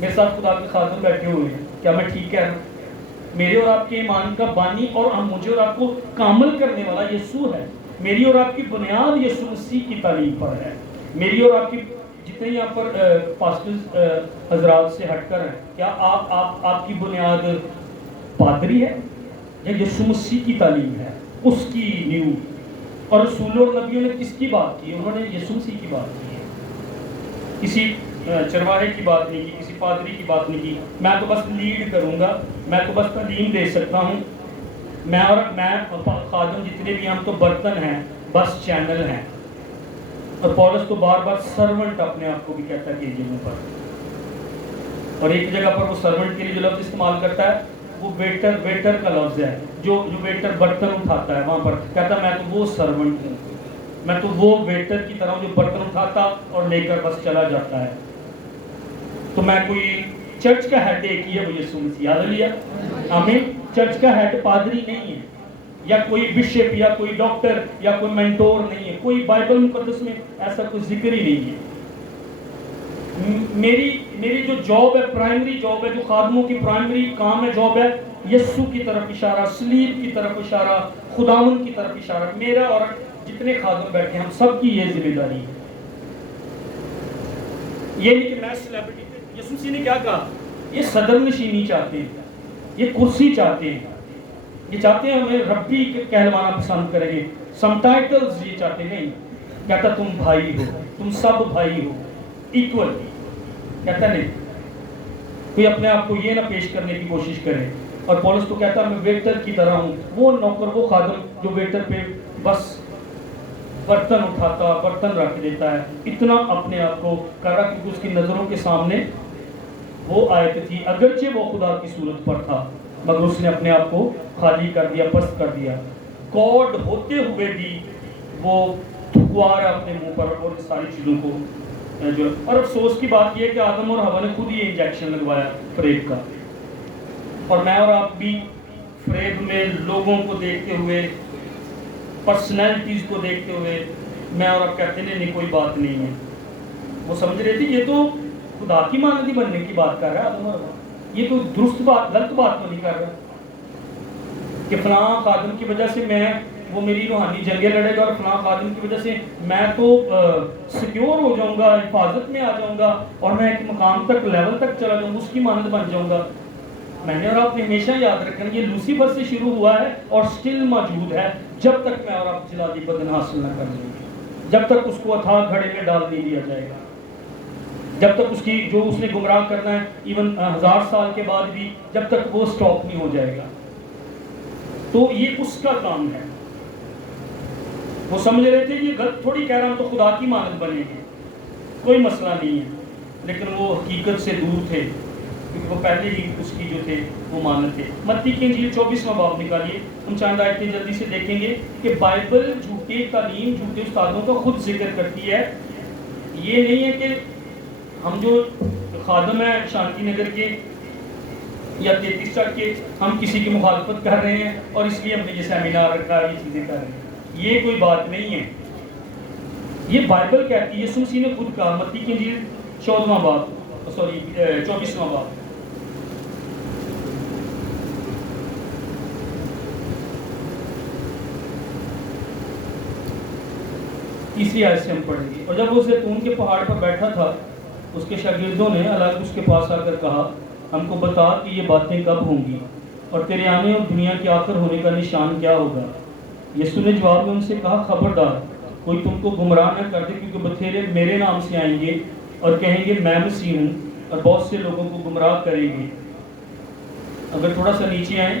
میرے ساتھ خدا کے خادم بیٹھے ہوئے ہیں, کیا میں ٹھیک کہہ رہا ہوں؟ میرے اور آپ کے ایمان کا بانی اور مجھے اور آپ کو کامل کرنے والا یسوع ہے. میری اور آپ کی بنیاد یسوع مسیح کی تعلیم پر ہے. میری اور آپ کی جتنے یہاں پر پاسٹرز حضرات سے ہٹ کر ہیں, کیا آپ کی بنیاد پادری ہے یا یسوع مسیح کی تعلیم ہے, اس کی نیو؟ اور رسولوں اور نبیوں نے کس کی بات کی؟ انہوں نے یسوع مسیح کی بات کی ہے. کسی چرواہے کی بات نہیں کی, کسی پادری کی بات نہیں کی. میں تو بس لیڈ کروں گا, میں تو بس تعلیم دے سکتا ہوں. میں خادم جتنے بھی ہم تو برتن ہیں, بس چینل ہیں. اور پولس تو بار بار سرونٹ اپنے آپ کو بھی کہتا ہے کئی جگہوں پر, اور ایک جگہ پر وہ سرونٹ کے لیے جو لفظ استعمال کرتا ہے وہ ویٹر کا لفظ ہے. جو ویٹر برتن اٹھاتا ہے وہاں پر کہتا ہے میں تو وہ سرونٹ ہوں, میں تو وہ ویٹر کی طرح جو برتن اٹھاتا اور لے کر بس چلا جاتا ہے. تو میں کوئی چرچ کا ہیڈ ایک ہی ہے, وہ یسوع مسیح. ہاللیلویا, آمین. چرچ کا ہیڈ پادری نہیں ہے, یا کوئی بشپ, یا کوئی ڈاکٹر, یا کوئی مینٹور نہیں ہے. کوئی بائبل مقدس میں ایسا کوئی ذکر ہی نہیں ہے. میری جو جاب ہے, پرائمری جاب ہے, جو خادموں کی پرائمری کام ہے, جاب ہے یسوع کی طرف اشارہ, صلیب کی طرف اشارہ, خداوند کی طرف اشارہ. میرا اور جتنے خادم بیٹھے ہیں ہم سب کی یہ ذمہ داری ہے. یہ نہیں کہ میں سیلیبریٹی. یسوع مسیح نے کیا کہا؟ یہ صدر نشینی چاہتے ہیں, یہ کرسی چاہتے ہیں, یہ چاہتے ہیں ہمیں ربی کہلوانا پسند کریں گے. سم ٹائٹلز یہ چاہتے نہیں. کہتا تم بھائی ہو, تم سب بھائی ہو, ایکول. کہتا نہیں کوئی اپنے آپ کو یہ نہ پیش کرنے کی کوشش کرے. اور پولس تو کہتا میں ویٹر کی طرح ہوں. وہ نوکر, وہ خادم جو ویٹر پہ بس برتن اٹھاتا, برتن رکھ دیتا ہے, اتنا اپنے آپ کو کر رہا کیونکہ اس کی نظروں کے سامنے وہ آیت تھی. اگرچہ وہ خدا کی صورت پر تھا مگر اس نے اپنے آپ کو خالی کر دیا, پست کر دیا. گاڈ ہوتے ہوئے بھی وہ تھکوا رہا اپنے منہ پر اور ساری چیزوں کو جو. اور افسوس کی بات یہ ہے کہ آدم اور حوا نے خود یہ انجیکشن لگوایا فریب کا. اور میں اور آپ بھی فریب میں لوگوں کو دیکھتے ہوئے, پرسنالٹیز کو دیکھتے ہوئے, میں اور آپ کہتے نہیں کوئی بات نہیں ہے. وہ سمجھ رہے تھے یہ تو خدا کی مانندی بننے کی بات کر رہا ہے آدم اور حوا, یہ تو درست بات, غلط بات تو نہیں کر رہا کہ فلاں خادم کی وجہ سے میں وہ میری روحانی جنگیں لڑے گا, اور فلاں خادم کی وجہ سے میں تو سیکیور ہو جاؤں گا, حفاظت میں آ جاؤں گا, اور میں ایک مقام تک, لیول تک چلا جاؤں گا, اس کی مانند بن جاؤں گا. میں نے اور آپ نے ہمیشہ یاد رکھنا یہ لوسیفر سے شروع ہوا ہے اور سٹل موجود ہے جب تک میں اور آپ جلادی بدن حاصل نہ کر لیں گے, جب تک اس کو اتھاہ گھڑے میں ڈال نہیں دیا جائے گا, جب تک اس کی جو اس نے گمراہ کرنا ہے ایون 1000 سال کے بعد بھی جب تک وہ سٹاپ نہیں ہو جائے گا. تو یہ اس کا کام ہے. وہ سمجھ رہے تھے یہ غلط تھوڑی کہہ رہا ہوں تو خدا کی مانند بنے گے, کوئی مسئلہ نہیں ہے. لیکن وہ حقیقت سے دور تھے کیونکہ وہ پہلے ہی اس کی جو تھے وہ مانند تھے. متی کی انجیل 24واں باب نکالیے, ہم چاند آیتیں جلدی سے دیکھیں گے کہ بائبل جھوٹی تعلیم, جھوٹے استادوں کا خود ذکر کرتی ہے. یہ نہیں ہے کہ ہم جو خادم ہیں شانتی نگر کے یا 33 چک کے ہم کسی کی مخالفت کر رہے ہیں اور اس لیے ہم نے یہ سیمینار رکھا ہے, یہ چیزیں کر رہے ہیں. یہ کوئی بات نہیں ہے. یہ بائبل کہتی ہے, یسوع مسیح نے خود کہا, متی کی انجیل 24واں باب, تیسری آیت سے ہم پڑھیں گے. اور جب وہ زیتون کے پہاڑ پر بیٹھا تھا اس کے شاگردوں نے الگ اس کے پاس آ کر کہا ہم کو بتا کہ یہ باتیں کب ہوں گی اور تیرے آنے اور دنیا کے آخر ہونے کا نشان کیا ہوگا. یسوع نے جواب میں ان سے کہا خبردار کوئی تم کو گمراہ نہ کر دے, کیونکہ بتھیرے میرے نام سے آئیں گے اور کہیں گے میں مسیح ہوں, اور بہت سے لوگوں کو گمراہ کریں گے. اگر تھوڑا سا نیچے آئیں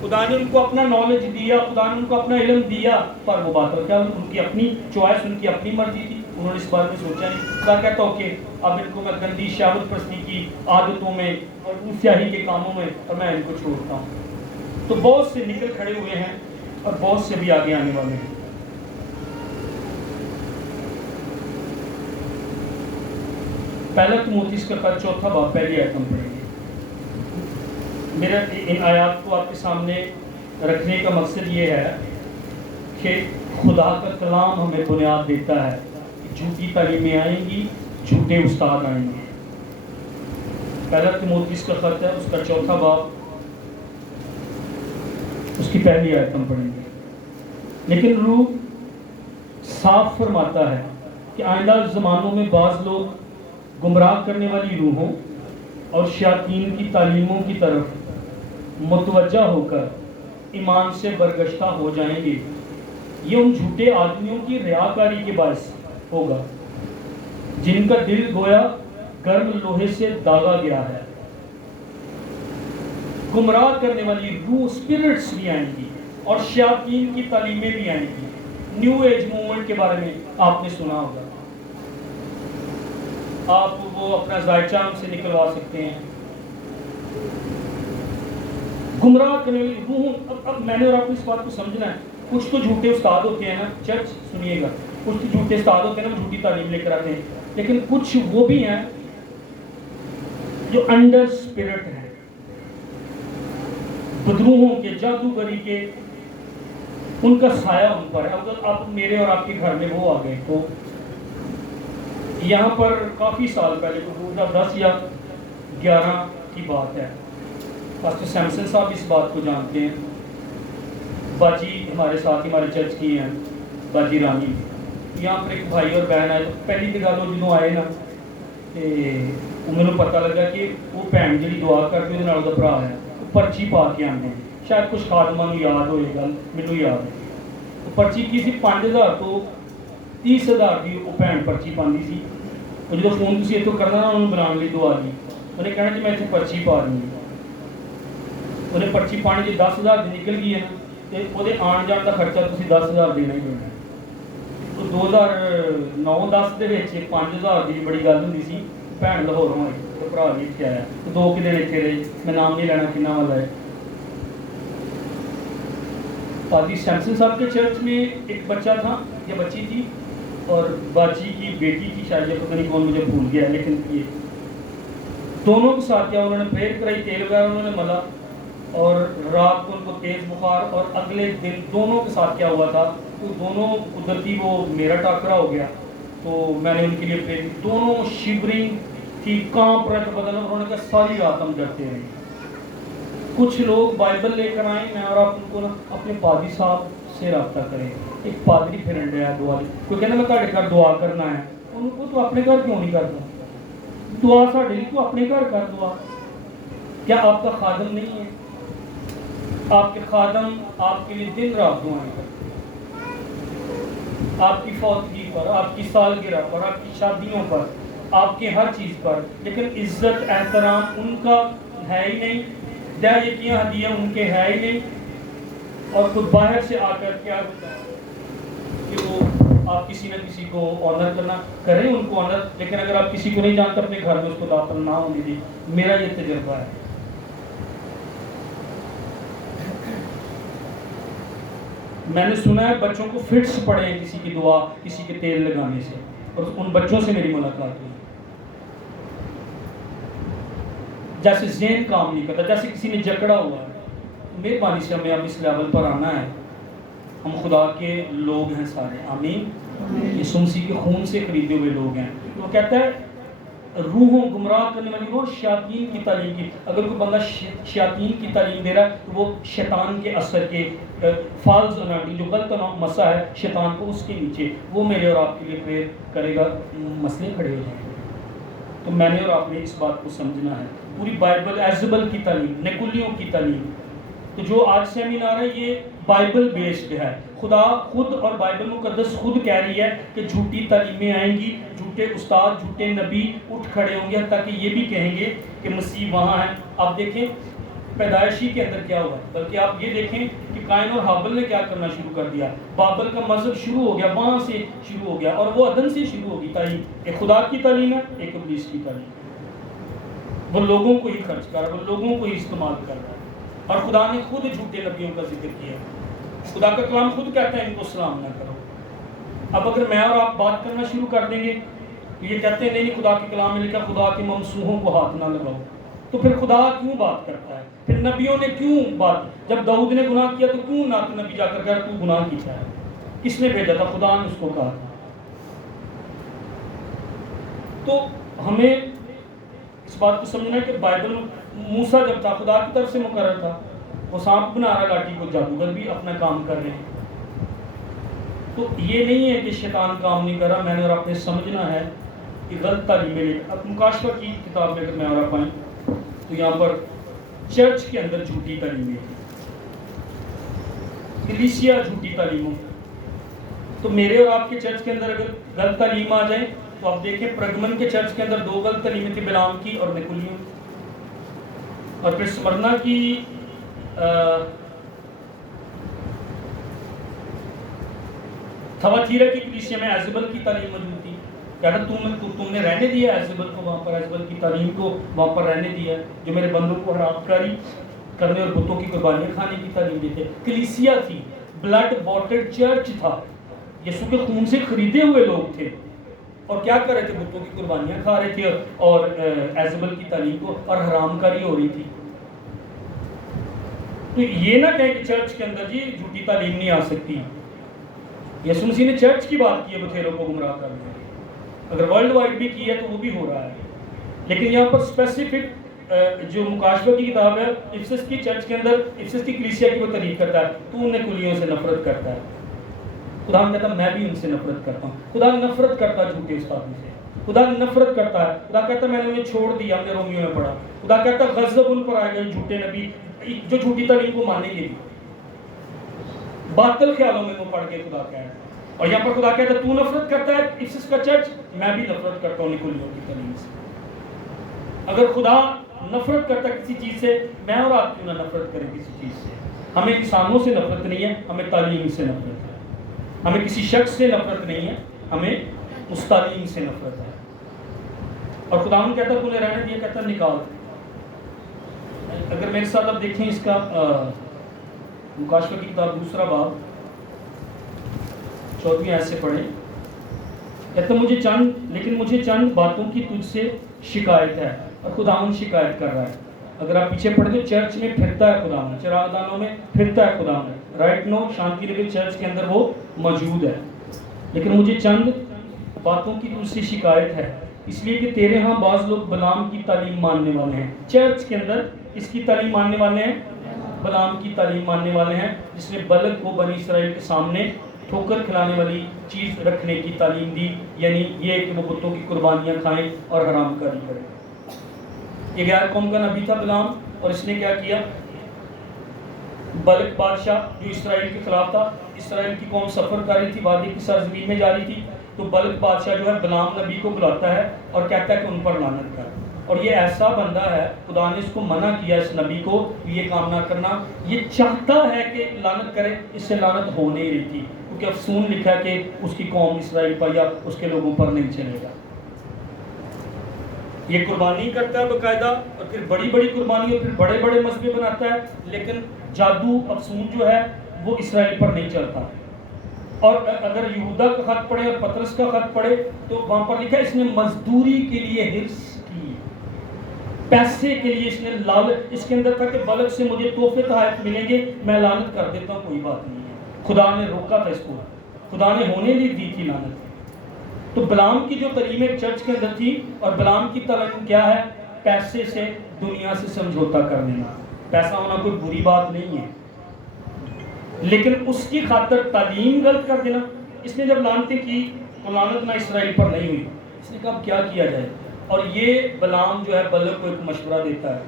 خدا نے ان کو اپنا نالج دیا، خدا نے ان کو اپنا علم دیا، پر وہ باطل کیا، ان کی اپنی چوائس، ان کی اپنی مرضی تھی، انہوں نے اس بارے میں سوچا نہیں۔ خدا کہتا ہو کہ اب ان کو میں گندی شہوت پرستی کی عادتوں میں اور سیاہی کے کاموں میں، اور میں ان کو چھوڑتا ہوں۔ تو بہت سے نکل کھڑے ہوئے ہیں اور بہت سے بھی آگے آنے والے ہیں۔ پہلا تموتھیوس کا خط 4 باب پہلی آیت ہم پڑھیں گے۔ میرا ان آیات کو آپ کے سامنے رکھنے کا مقصد یہ ہے کہ خدا کا کلام ہمیں بنیاد دیتا ہے کہ جھوٹی تعلیمیں آئیں گی، جھوٹے استاد آئیں گے۔ پہلا تموتھیوس کا خط ہے، اس کا 4 باب، اس کی پہلی آیت ہم پڑھیں گے۔ لیکن روح صاف فرماتا ہے کہ آئندہ زمانوں میں بعض لوگ گمراہ کرنے والی روحوں اور شیاطین کی تعلیموں کی طرف متوجہ ہو کر ایمان سے برگشتہ ہو جائیں گے۔ یہ ان جھوٹے آدمیوں کی ریاکاری کے باعث ہوگا جن کا دل گویا گرم لوہے سے داغا گیا ہے۔ گمراہ کرنے والی روح اسپرٹس بھی آئیں گی اور شیاطین کی تعلیمیں بھی آئیں گی۔ نیو ایج موومنٹ کے بارے میں آپ نے سنا ہوگا، آپ وہ اپنا ذائچہ ہم سے نکلوا سکتے ہیں۔ گمراہ کرنے والی روح، اب میں نے اور آپ کو اس بات کو سمجھنا ہے، کچھ تو جھوٹے استاد ہوتے ہیں نا، چرچ سنیے گا، کچھ تو جھوٹے استاد ہوتے ہیں نا، وہ جھوٹی تعلیم لے کر آتے ہیں، لیکن کچھ وہ بھی ہیں جو انڈر اسپرٹ ہیں، بدروحوں کے، جادوگری کے، ان کا سایہ ان پر ہے۔ اگر اب میرے اور آپ کے گھر میں وہ آ گئے تو یہاں پر کافی سال پہلے، 2010 یا 11 کی بات ہے، پاسٹر سیمسن صاحب اس بات کو جانتے ہیں، باجی ہمارے ساتھ ہمارے چرچ کی ہیں، باجی رانی، یہاں پر ایک بھائی اور بہن آئے، تو پہلی تو گل جدوں آئے نا تے میرے پتہ لگا کہ وہ بھن جی دعا کر کے وہ برا ہے، وہ پرچی پا کے آتے ہیں، شاید کچھ خادمہ یاد ہوئے گا، مینوں یاد ہے، وہ پرچی کی سی 5000 تو 30,000 کی وہ بھن پرچی پاندی سی۔ وہ جب فون تھی اتوں کرنا نا انہوں بنانے لی دعا دی، انہیں کہنا جی میں اتنے پرچی پا رہی ہوں، انہیں پرچی پانی جی 10,000 کی نکل گئی ہے نا، تو وہ آن جان کا خرچہ تھی 10,000 دینا ہی دینا ہے۔ تو 2009-10 کے 5,000 کی بڑی گل ہوتی سی، بھن لاہور آئی تو برا بھی اتنے آیا، تو 2 دن اتنے رہے، میں نام نہیں لینا کنا والا ہے۔ پادری سیمسن صاحب کے چرچ میں ایک بچہ تھا یا بچی تھی، اور باجی کی بیٹی تھی، شاید پتہ نہیں کون، مجھے بھول گیا ہے، لیکن یہ دونوں کے ساتھ کیا انہوں نے پریئر کرائی، تیل وغیرہ انہوں نے ملا، اور رات کو ان کو تیز بخار، اور اگلے دن دونوں کے ساتھ کیا ہوا تھا، تو دونوں قدرتی وہ میرا ٹاکرا ہو گیا، تو میں نے ان کے لیے پریئر کی، دونوں شیورنگ تھی، کانپ رہے تھے بدن، انہوں نے کہا ساری رات ہم ڈرتے رہے۔ کچھ لوگ بائبل لے کر آئیں، میں اور آپ ان کو اپنے پادری صاحب سے رابطہ کریں۔ ایک پادری فرینڈ ہے دعا، کوئی کہنا میں تہاڈے گھر دعا کرنا ہے، ان کو تو اپنے گھر کیوں نہیں کرتا؟ دعا ساڈے لیے تو اپنے گھر کر دعا۔ کیا آپ کا خادم نہیں ہے؟ آپ کے خادم آپ کے لیے دن رات دعائیں کرتے ہیں، آپ کی فوتگی پر، آپ کی سالگرہ پر، آپ کی شادیوں پر، آپ کے ہر چیز پر، لیکن عزت احترام ان کا ہے ہی نہیں، دعائیتیاں ہدیہ ان کے ہے ہی نہیں، اور خود باہر سے آ کر کیا ہوتا ہے کہ وہ آپ کسی نہ کسی کو آنر کرنا کریں، ان کو آنر، لیکن اگر آپ کسی کو نہیں جانتے اپنے گھر میں اس کو داخل نہ ہونے دیں۔ میرا یہ تجربہ ہے۔ میں نے سنا ہے بچوں کو فٹس پڑے ہیں کسی کی دعا، کسی کے تیل لگانے سے، اور ان بچوں سے میری ملاقات ہوئی، جیسے ذہن کام نہیں کرتا، جیسے کسی نے جکڑا ہوا ہے۔ مہربانی سے ہمیں اب اس لیول پر آنا ہے، ہم خدا کے لوگ ہیں سارے، آمین، یسوع مسیح کے خون سے خریدے ہوئے لوگ ہیں۔ وہ کہتا ہے روحوں گمراہ کرنے والی روح، شیاطین کی تعلیم کی، اگر کوئی بندہ شیاطین کی تعلیم دے رہا ہے تو وہ شیطان کے اثر کے فالز اناٹنگ، جو غلط مسا ہے شیطان کو، اس کے نیچے وہ میرے اور آپ کے لیے پریئر کرے گا، مسئلے کھڑے ہو جائیں گے۔ تو میں نے اور آپ نے اس بات کو سمجھنا ہے، پوری بائبل ایزبل کی تعلیم، نکولیوں کی تعلیم، تو جو آج سیمینار ہے یہ بائبل بیسڈ ہے۔ خدا خود اور بائبل مقدس خود کہہ رہی ہے کہ جھوٹی تعلیمیں آئیں گی، جھوٹے استاد، جھوٹے نبی اٹھ کھڑے ہوں گے، حتیٰ کہ یہ بھی کہیں گے کہ مسیح وہاں ہے۔ آپ دیکھیں پیدائشی کے اندر کیا ہوا، بلکہ آپ یہ دیکھیں کہ قائن اور حابل نے کیا کرنا شروع کر دیا. بابل کا مذہب شروع ہو گیا، وہاں سے شروع ہو گیا، اور وہ عدن سے شروع ہوگی تعلیم. ایک خدا کی تعلیم ہے، ایک ابلیس کی تعلیم ہے. وہ لوگوں کو ہی خرچ کر رہا ہے، وہ لوگوں کو ہی استعمال کر رہا ہے. اور خدا نے خود جھوٹے نبیوں کا ذکر کیا. خدا کا کلام خود کہتا ہے ان کو سلام نہ کرو. اب اگر میں اور آپ بات کرنا شروع کر دیں گے تو یہ کہتے ہیں نہیں خدا کے کلام میں لکھا خدا کے ممسوحوں کو ہاتھ نہ لگاؤ. تو پھر خدا کیوں بات کرتا ہے؟ پھر نبیوں نے کیوں بات؟ جب داؤد نے گناہ کیا تو کیوں نات نبی جا کر کہا تو گناہ کیا ہے؟ کس نے بھیجا تھا؟ خدا نے اس کو کہا تھا. تو ہمیں اس بات کو سمجھنا ہے کہ بائبل موسیٰ جب تھا خدا کی طرف سے مقرر تھا، وہ سانپ بنا رہا لاٹھی کو، جادوگر بھی اپنا کام کر رہے ہیں. تو یہ نہیں ہے کہ شیطان کام نہیں کر رہا. میں نے اور آپ نے سمجھنا ہے کہ غلط تعلیمیں لے. اب مکاشفہ کی کتاب میں اگر میں اور آپ آئیں تو یہاں پر چرچ کے اندر جھوٹی تعلیمیں تھیں، کلیسیا جھوٹی تعلیموں. تو میرے اور آپ کے چرچ کے اندر اگر غلط تعلیم آ جائیں تو آپ دیکھیں پرگمن کے چرچ کے اندر 2 غلط تعلیمیں تھیں، بلام کی اور نکولیوں. اور پھر سمرنا کی تھواتیرا کی کلیسیا میں ایزبل کی تعلیم موجود تھی. کہتا تم نے رہنے دیا ایزبل کو وہاں پر، ایزبل کی تعلیم کو وہاں پر رہنے دیا، جو میرے بندوں کو حرام کاری کرنے اور بتوں کی قربانیاں کھانے کی تعلیم دیتے. کلیسیا تھی، بلڈ باٹڈ چرچ تھا، یسوع کے خون سے خریدے ہوئے لوگ تھے، اور کیا کر رہے تھے؟ بتوں کی قربانیاں کھا رہے تھے اور ایزبل کی تعلیم کو اور حرام کاری ہو رہی تھی. تو یہ نہ کہیں کہ چرچ کے اندر جی جھوٹی تعلیم نہیں آ سکتی. یسوع مسیح نے چرچ کی بات کی ہے بتھیروں کو گمراہ کرنے کی. اگر ورلڈ وائڈ بھی کی ہے تو وہ بھی ہو رہا ہے. لیکن یہاں پر اسپیسیفک جو مکاشفہ کی کتاب ہے، افسس کی چرچ کے اندر افسس کی کلیسیا کی وہ تعریف کرتا ہے. تو انہیں کلیوں سے نفرت کرتا ہے. خدا کہتا ہے میں بھی ان سے نفرت کرتا ہوں. خدا نفرت کرتا ہے جھوٹے استادوں سے. خدا نفرت کرتا ہے. خدا کہتا ہے میں نے انہیں چھوڑ دیا. ہم نے رومیو میں پڑھا. خدا کہتا ہے غضب ان پر آئے گا جھوٹے نبی جو جھوٹی تعلیم کو مانیں گے، باطل خیالوں میں وہ پڑھ کے خدا کہتا ہے. اور یہاں پر خدا کہتا ہے تو نفرت کرتا ہے افسس کا چرچ، میں بھی نفرت کرتا ہوں نکولیوں کی تعلیم سے. اگر خدا نفرت کرتا کسی چیز سے، میں اور آپ کیوں نہ نفرت کریں کسی چیز سے؟ ہمیں انسانوں سے نفرت نہیں ہے، ہمیں تعلیم سے نفرت ہے. ہمیں کسی شخص سے نفرت نہیں ہے، ہمیں اس تعلیم سے نفرت ہے. اور خدا ہم کہتا ہے تو نے رہنے دیا، کہتا ہے نکال. اگر میرے ساتھ آپ دیکھیں اس کا مکاشفہ کی کتاب 2 باب 14 آیت سے پڑھیں. کہتا لیکن مجھے چند باتوں کی تجھ سے شکایت ہے. اور خداوند شکایت کر رہا ہے. اگر آپ پیچھے پڑھیں تو چرچ میں پھرتا ہے خداوند، چراغ دانوں میں پھرتا ہے خداوند. رائٹ نو شانتی نگر چرچ کے اندر وہ موجود ہے. لیکن مجھے چند باتوں کی تجھ سے شکایت ہے، اس لیے کہ تیرے ہاں بعض لوگ بلام کی تعلیم ماننے والے ہیں. چرچ کے اندر اس کی تعلیم ماننے والے ہیں، بلام کی تعلیم ماننے والے ہیں، جس نے بلک کو بنی اسرائیل کے سامنے ٹھوکر کھلانے والی چیز رکھنے کی تعلیم دی، یعنی یہ کہ وہ بتوں کی قربانیاں کھائیں اور حرام کاری کریں. یہ غیر قوم کا نبی تھا بلام، اور اس نے کیا کیا؟ بلک بادشاہ جو اسرائیل کے خلاف تھا، اسرائیل کی قوم سفر کر رہی تھی، وادی کی سرزمین میں جا رہی تھی، تو بلک بادشاہ جو ہے بلام نبی کو بلاتا ہے اور کہتا ہے کہ ان پر لعنت کر. اور یہ ایسا بندہ ہے، خدا نے اس کو منع کیا اس نبی کو کہ یہ کام نہ کرنا. یہ چاہتا ہے کہ لعنت کرے، اس سے لعنت ہو نہیں رہی تھی، کیونکہ افسون لکھا ہے کہ اس کی قوم اسرائیل پر یا اس کے لوگوں پر نہیں چلے گا. یہ قربانی کرتا ہے باقاعدہ، اور پھر بڑی بڑی قربانی اور پھر بڑے بڑے مذبح بناتا ہے، لیکن جادو افسون جو ہے وہ اسرائیل پر نہیں چلتا. اور اگر یہودا کا خط پڑھے اور پطرس کا خط پڑھے تو وہاں پر لکھا ہے اس نے مزدوری کے لیے حرص کی، پیسے کے لیے اس نے لالچ. اس کے اندر تھا کہ بلک سے مجھے تحفے تحائف ملیں گے، میں لعنت کر دیتا ہوں، کوئی بات نہیں ہے. خدا نے روکا تھا اس کو، خدا نے ہونے نہیں دی تھی لعنت. تو بلام کی جو تعلیم ایک چرچ کے اندر تھی، اور بلام کی تعلیم کیا ہے؟ پیسے سے، دنیا سے سمجھوتا کر لینا. پیسہ ہونا کوئی بری بات نہیں ہے، لیکن اس کی خاطر تعلیم غلط کر دینا. اس نے جب لعنتیں کی تو لعنت نہ اسرائیل پر نہیں ہوئی. اس نے کہا اب کیا کیا جائے؟ اور یہ بلام جو ہے بلک کو ایک مشورہ دیتا ہے،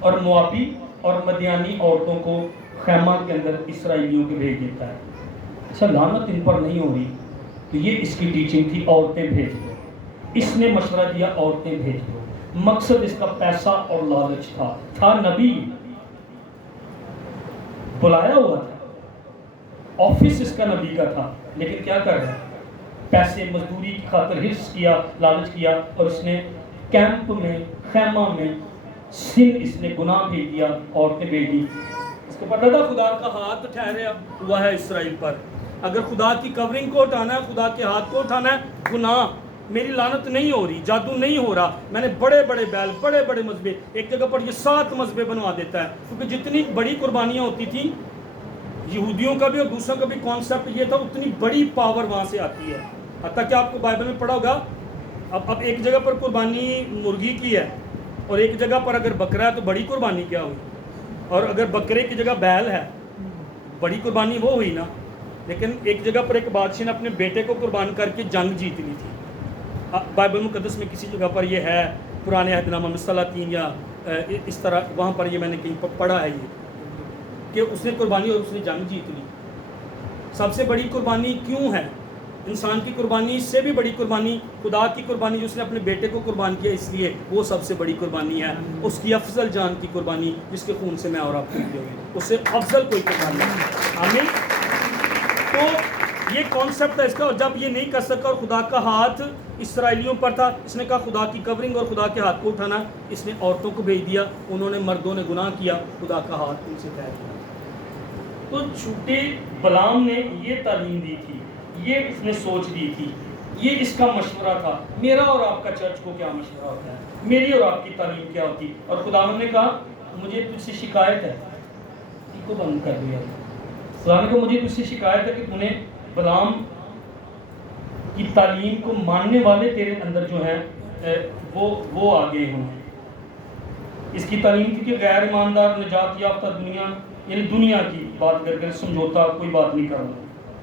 اور موابی اور مدیانی عورتوں کو خیمہ کے اندر اسرائیلیوں کے بھیج دیتا ہے. اچھا لعنت ان پر نہیں ہو رہی، تو یہ اس کی ٹیچنگ تھی، عورتیں بھیج دو. اس نے مشورہ دیا عورتیں بھیج دو. مقصد اس کا پیسہ اور لالچ تھا نبی. بلایا ہوا تھا، آفس اس کا نبی کا تھا، لیکن کیا کر رہا ہے؟ پیسے مزدوری کی خاطر حرص کیا، لالچ کیا، اور اس نے کیمپ میں، خیمہ میں اس نے گناہ بھیج دیا، عورتیں بھیج دی۔ اس کو پتا تھا خدا کا ہاتھ ٹھہرا ہوا ہے اسرائیل پر، اگر خدا کی کورنگ کو اٹھانا ہے، خدا کے ہاتھ کو اٹھانا ہے، گناہ، میری لعنت نہیں ہو رہی، جادو نہیں ہو رہا، میں نے بڑے بڑے بیل، بڑے بڑے مذبے، ایک جگہ پر یہ 7 مذبے بنوا دیتا ہے، کیونکہ جتنی بڑی قربانیاں ہوتی تھیں یہودیوں کا بھی اور دوسروں کا بھی کانسیپٹ یہ تھا، اتنی بڑی پاور وہاں سے آتی ہے۔ حتیٰ کہ آپ کو بائبل میں پڑھا ہوگا، اب ایک جگہ پر قربانی مرغی کی ہے اور ایک جگہ پر اگر بکرا ہے تو بڑی قربانی کیا ہوئی، اور اگر بکرے کی جگہ بیل ہے بڑی قربانی وہ ہوئی نا۔ لیکن ایک جگہ پر ایک بادشاہ نے اپنے بیٹے کو قربان کر کے جنگ جیت لی تھی۔ بائبل مقدس میں کسی جگہ پر یہ ہے، پرانے عہد نامہ میں 3 یا اس طرح وہاں پر یہ میں نے کہیں پڑھا ہے یہ، کہ اس نے قربانی اور اس نے جنگ جیت لی۔ سب سے بڑی قربانی کیوں ہے؟ انسان کی قربانی سے بھی بڑی قربانی خدا کی قربانی جو اس نے اپنے بیٹے کو قربان کیا، اس لیے وہ سب سے بڑی قربانی ہے، اس کی افضل جان کی قربانی جس کے خون سے میں اور آپ پیتے ہوئے، اس سے افضل کوئی قربانی نہیں۔ آمین۔ تو یہ کانسیپٹ ہے اس کا، اور جب یہ نہیں کر سکا اور خدا کا ہاتھ اسرائیلیوں پر تھا، اس نے کہا خدا کی کورنگ اور خدا کے ہاتھ کو اٹھانا، اس نے عورتوں کو بھیج دیا، انہوں نے، مردوں نے گناہ کیا، خدا کا ہاتھ ان سے طے کیا۔ تو چھوٹے بلام نے یہ تعلیم دی تھی، یہ اس نے سوچ دی تھی، یہ اس کا مشورہ تھا۔ میرا اور آپ کا چرچ کو کیا مشورہ ہوتا ہے؟ میری اور آپ کی تعلیم کیا ہوتی؟ اور خدا نے کہا مجھے تجھ سے شکایت ہے، اس کو بند کر دیا۔ خدا نے کہا مجھے تجھ سے شکایت ہے کہ تو نے بلام کی تعلیم کو ماننے والے تیرے اندر جو ہیں وہ آگے ہوں۔ اس کی تعلیم تھی کہ غیر ایماندار نجات یافتہ دنیا، یعنی دنیا کی بات کر کے سمجھوتا کوئی بات نہیں کرنا۔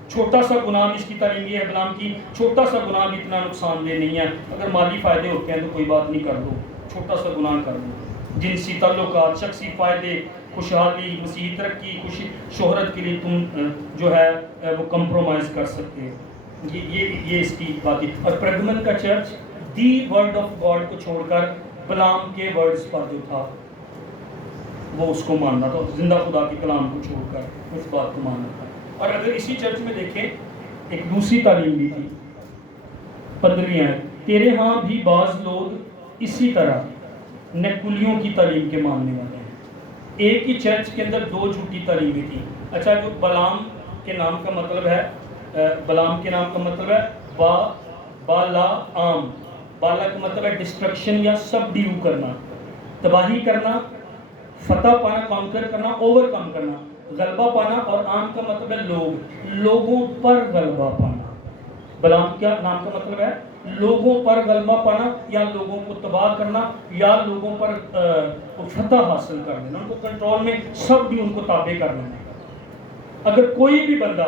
چھوٹا سا گناہ بھی، اس کی تعلیم یہ ہے بلام کی، چھوٹا سا گناہ بھی اتنا نقصان دہ نہیں ہے، اگر مالی فائدے ہوتے ہیں تو کوئی بات نہیں، کر دو، چھوٹا سا گناہ کر دو۔ جنسی تعلقات، شخصی فائدے، خوشحالی، مسیحی ترقی، خوشی، شہرت کے لیے تم جو ہے وہ کمپرومائز کر سکتے ہو۔ یہ اس کی بات ہے۔ اور پرگمن کا church the word of God کو چھوڑ کر بلام کے ورڈز پر جو تھا وہ اس کو ماننا تھا، زندہ خدا کے کلام کو چھوڑ کر اس بات کو ماننا تھا۔ اور اگر اسی چرچ میں دیکھیں ایک دوسری تعلیم بھی تھی، 15ویں آیت، تیرے ہاں بھی بعض لوگ اسی طرح نیکولیوں کی تعلیم کے ماننے والے ہیں۔ ایک ہی چرچ کے اندر 2 جھوٹی تعلیمیں تھیں۔ اچھا، جو بلام کے نام کا مطلب ہے، بلام کے نام کا مطلب ہے بالا عام، بالا کا مطلب ہے ڈسٹرکشن یا سب ڈیو کرنا، تباہی کرنا، فتح پانا، کانکر کرنا، اوور کم کرنا، غلبہ پانا، اور عام کا مطلب ہے لوگوں پر غلبہ پانا۔ بلام کا نام کا مطلب ہے لوگوں پر غلبہ پانا، یا لوگوں کو تباہ کرنا، یا لوگوں پر فتح حاصل کر دینا، ان کو کنٹرول میں، سب بھی ان کو تابع کر لینا۔ اگر کوئی بھی بندہ،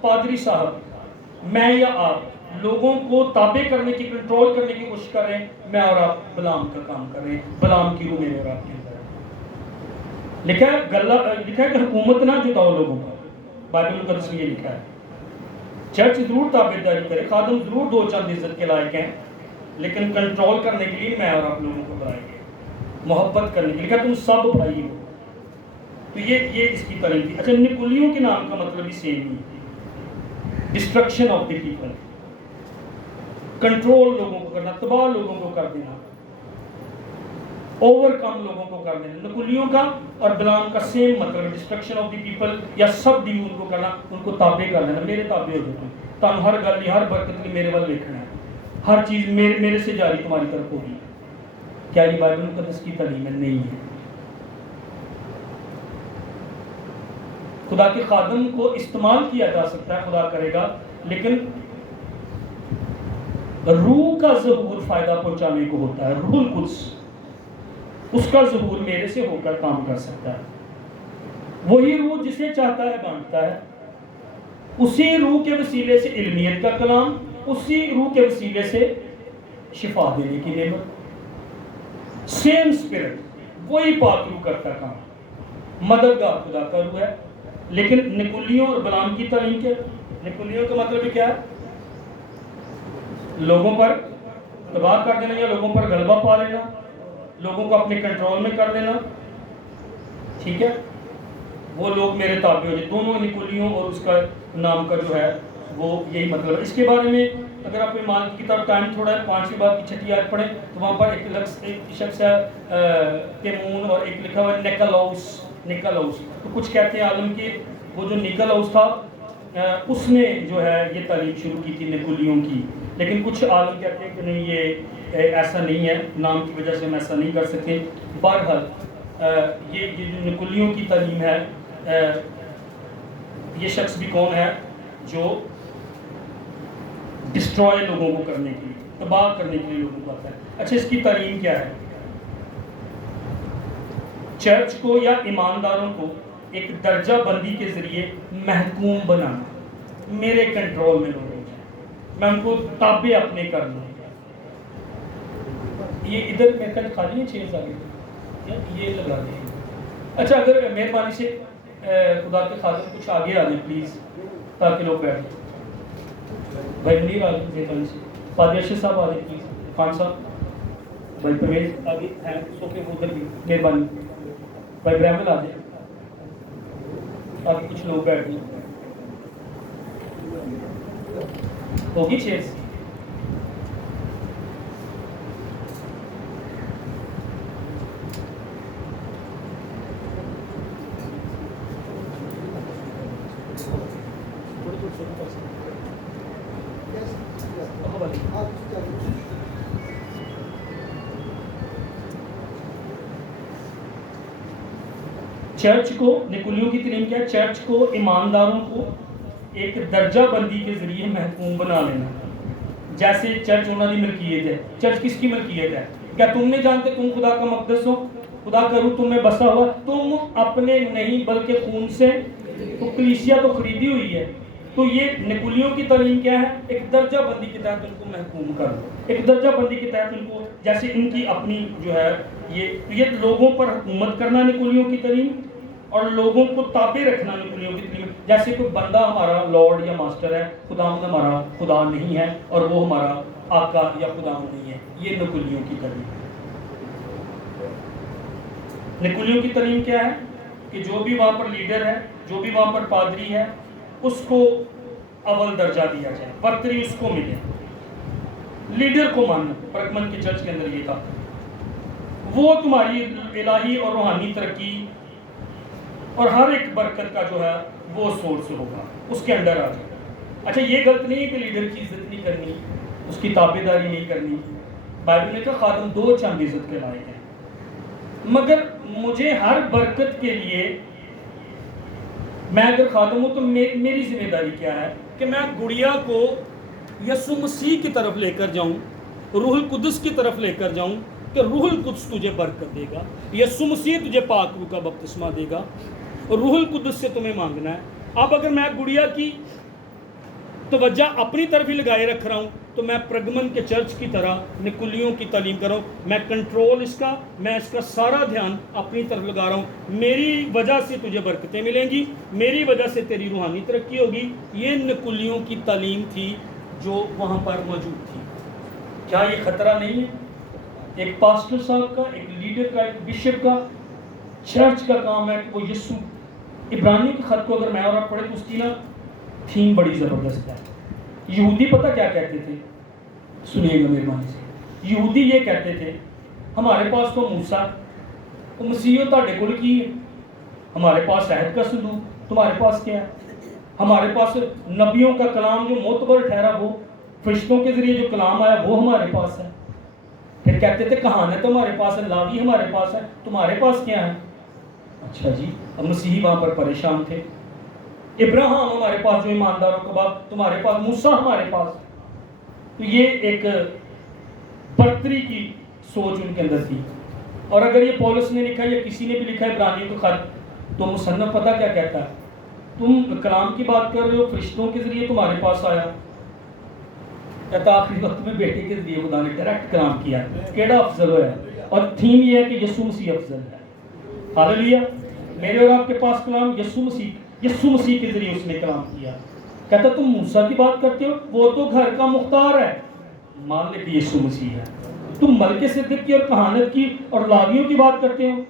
پادری صاحب، میں یا آپ، لوگوں کو تابع کرنے کی، کنٹرول کرنے کی کوشش کر رہے ہیں، میں اور آپ بلام کا کام کر رہے ہیں، بلام کی روح میرے اور آپ کے اندر ہے۔ لکھا ہے کہ حکومت نہ جتاؤ لوگوں پر، بائبل مقدس میں یہ لکھا ہے۔ چرچ ضرور تابعداری کرے، خادم ضرور 2 چند عزت کے لائق ہیں، لیکن کنٹرول کرنے کے لیے میں اور آپ لوگوں کو بنائیں گے، محبت کرنے کے لیے، کہ تم سب بھائی ہو۔ تو یہ اس کی تعلیم تھی۔ اچھا، نکولیوں کے نام کا مطلب بھی same he, destruction of the people, control لوگوں کو کرنا، تباہ لوگوں کو کر دینا، اوور کم لوگوں کو کر دینا۔ نکولیوں کا اور بلام کا سیم مطلب، ڈسٹرکشن آف دی پیپل یا سب ڈیو ان کو کرنا، ان کو تابع کر لینا، میرے تابع ہو جاؤ تم ہر گل ہر برکت میرے وال دیکھنا ہے، ہر چیز میرے سے جاری تمہاری طرف ہوگی۔ کیا یہ بائبل مقدس کی تعلیم ہے؟ نہیں ہے۔ خدا کے خادم کو استعمال کیا جا سکتا ہے، خدا کرے گا، لیکن روح کا ظہور فائدہ پہنچانے کو ہوتا ہے، روح القدس، اس کا ظہور میرے سے ہو کر کام کر سکتا ہے۔ وہی روح جسے چاہتا ہے بانٹتا ہے، اسی روح کے وسیلے سے علمیت کا کلام، اسی روح کے وسیلے سے شفا دینے کی نعمت، سیم اسپرٹ، وہی پاک روح کرتا کام، مددگار خدا کا روح ہے۔ لیکن نکولیوں اور بلام کی تعلیم کیا؟ نکولیوں کا مطلب کیا ہے؟ لوگوں پر تباہ کر دینا، یا لوگوں پر غلبہ پا لینا، لوگوں کو اپنے کنٹرول میں کر دینا، ٹھیک ہے؟ وہ لوگ میرے تابع ہو جائیں. دونوں نکولیوں اور اس کا نام کا جو ہے وہ یہی مطلب ہے. اس کے بارے میں اگر آپ ایمان کی کتاب ٹائم تھوڑا ہے 5ویں باب کی 6 آیت پڑھیں تو وہاں پر ایک شخص ہے تیمون اور ایک لکھا ہوا ہے نکلاؤس. تو کچھ کہتے ہیں عالم کے وہ جو نکلاؤس تھا اس نے جو ہے یہ تعلیم شروع کی تھی نکولیوں کی. لیکن کچھ عالم کہتے ہیں کہ نہیں یہ ایسا نہیں ہے, نام کی وجہ سے ہم ایسا نہیں کر سکتے. بہرحال یہ جو نکولیوں کی تعلیم ہے یہ شخص بھی کون ہے جو ڈسٹروائے لوگوں کو کرنے کے لیے, تباہ کرنے کے لیے لوگوں کو آتا ہے. اچھا اس کی تعلیم کیا ہے؟ چرچ کو یا ایمانداروں کو ایک درجہ بندی کے ذریعے محکوم بنانا, میرے کنٹرول میں لوگ ہیں, میں ان کو تابع اپنے کر لوں. یہ ادھر میرے خیال خالی ہے چیز آگے یہ لگا دیں. اچھا اگر مہربانی سے خدا کے خادم کچھ آگے آ جائیں پلیز تاکہ لوگ بیٹھ جائیں. بھائی منیر آ جائیں مہربانی سے, فادر ارشد صاحب آ جائیں پلیز, خان صاحب, بھائی پرویز آگے ہیں سوکے ادھر بھی مہربانی, بھائی برہمل آ جائیں تاکہ کچھ لوگ بیٹھ جائیں. ہوگی چیز چرچ کو نکولیوں کی تعلیم کیا ہے؟ چرچ کو ایمانداروں کو ایک درجہ بندی کے ذریعے محکوم بنا لینا. جیسے چرچ انہوں کی ملکیت ہے. چرچ کس کی ملکیت ہے؟ کیا تم نہیں جانتے تم خدا کا مقدس ہو, خدا کا روح تم میں بسا ہوا؟ تم اپنے نہیں بلکہ خون سے تو کلیسیا تو خریدی ہوئی ہے. تو یہ نکولیوں کی تعلیم کیا ہے؟ ایک درجہ بندی کے تحت ان کو محکوم کر دو, ایک درجہ بندی کے تحت ان کو, جیسے ان کی اپنی جو ہے یہ لوگوں پر حکومت کرنا نکولیوں کی تعلیم, اور لوگوں کو تابع رکھنا نکولیوں کی تعلیم. جیسے کوئی بندہ ہمارا لارڈ یا ماسٹر ہے, خداوند ہمارا خدا نہیں ہے اور وہ ہمارا آقا یا خداوند نہیں ہے. یہ نکولیوں کی تعلیم. نکولیوں کی تعلیم کیا ہے کہ جو بھی وہاں پر لیڈر ہے, جو بھی وہاں پر پادری ہے, اس کو اول درجہ دیا جائے, برتری اس کو ملے, لیڈر کو ماننا. پرکمن کے چرچ کے اندر یہ تھا, وہ تمہاری الہی اور روحانی ترقی اور ہر ایک برکت کا جو ہے وہ سورس ہوگا, اس کے انڈر آ جائے. اچھا یہ غلط نہیں ہے کہ لیڈر کی عزت نہیں کرنی, اس کی تابع داری نہیں کرنی. بائبل نے کہا خادم 2 چند عزت کے لائق ہیں, مگر مجھے ہر برکت کے لیے میں اگر خادم ہوں تو میری ذمہ داری کیا ہے کہ میں گڑیا کو یسوع مسیح کی طرف لے کر جاؤں, روح القدس کی طرف لے کر جاؤں کہ روح القدس تجھے برکت دے گا, یسوع مسیح تجھے پاک روح کا بپتسمہ دے گا, اور روح القدس سے تمہیں مانگنا ہے. اب اگر میں گڑیا کی توجہ اپنی طرف ہی لگائے رکھ رہا ہوں تو میں پرگمن کے چرچ کی طرح نکولیوں کی تعلیم کر رہا ہوں. میں کنٹرول اس کا سارا دھیان اپنی طرف لگا رہا ہوں. میری وجہ سے تجھے برکتیں ملیں گی, میری وجہ سے تیری روحانی ترقی ہوگی. یہ نکولیوں کی تعلیم تھی جو وہاں پر موجود تھی. کیا یہ خطرہ نہیں ہے ایک پاسٹر صاحب کا, ایک لیڈر کا, ایک بشپ کا؟ چرچ کا کام ہے کہ وہ یسوع, عبرانی کے خط کو اگر میں اور آپ پڑھیں تو اس کی نا تھیم بڑی زبردست ہے. یہودی پتہ کیا کہتے تھے؟ سنیے گا مہربانی سے. یہودی یہ کہتے تھے ہمارے پاس تو موسیٰ تو مسیح تہاڈے کول کی ہے, ہمارے پاس عہد کا صندوق, تمہارے پاس کیا ہے؟ ہمارے پاس نبیوں کا کلام جو معتبر ٹھہرا, وہ فرشتوں کے ذریعے جو کلام آیا وہ ہمارے پاس ہے. پھر کہتے تھے کہانت ہمارے پاس ہے, لاوی ہمارے پاس ہے, تمہارے پاس کیا ہے؟ اچھا جی, اب مسیحی وہاں پر پریشان تھے. ابراہیم ہمارے پاس جو ایمانداروں کا باپ, تمہارے پاس موسیٰ ہمارے پاس. تو یہ ایک برتری کی سوچ ان کے اندر تھی. اور اگر یہ پولس نے لکھا یا کسی نے بھی لکھا عبرانیوں کا خط, تو مصنف پتہ کیا کہتا ہے؟ تم کلام کی بات کر رہے ہو, فرشتوں کے ذریعے تمہارے پاس آیا. کہتا آخری وقت میں بیٹے کے ذریعے خدا نے ڈائریکٹ کلام کیا, کیڑا افضل ہوا ہے؟ اور تھیم یہ ہے کہ یسوع مسیح افضل ہے. ہاللیلویا. میرے اور آپ کے پاس کلام یسوع مسیح کے ذریعے اس نے کلام کیا. کہتا تم موسیٰ کی بات کرتے ہو, وہ تو گھر کا مختار ہے, مان لے کہ یسوع مسیح ہے. تم ملک صدیق کی اور کہانت کی اور لاویوں کی بات کرتے ہو.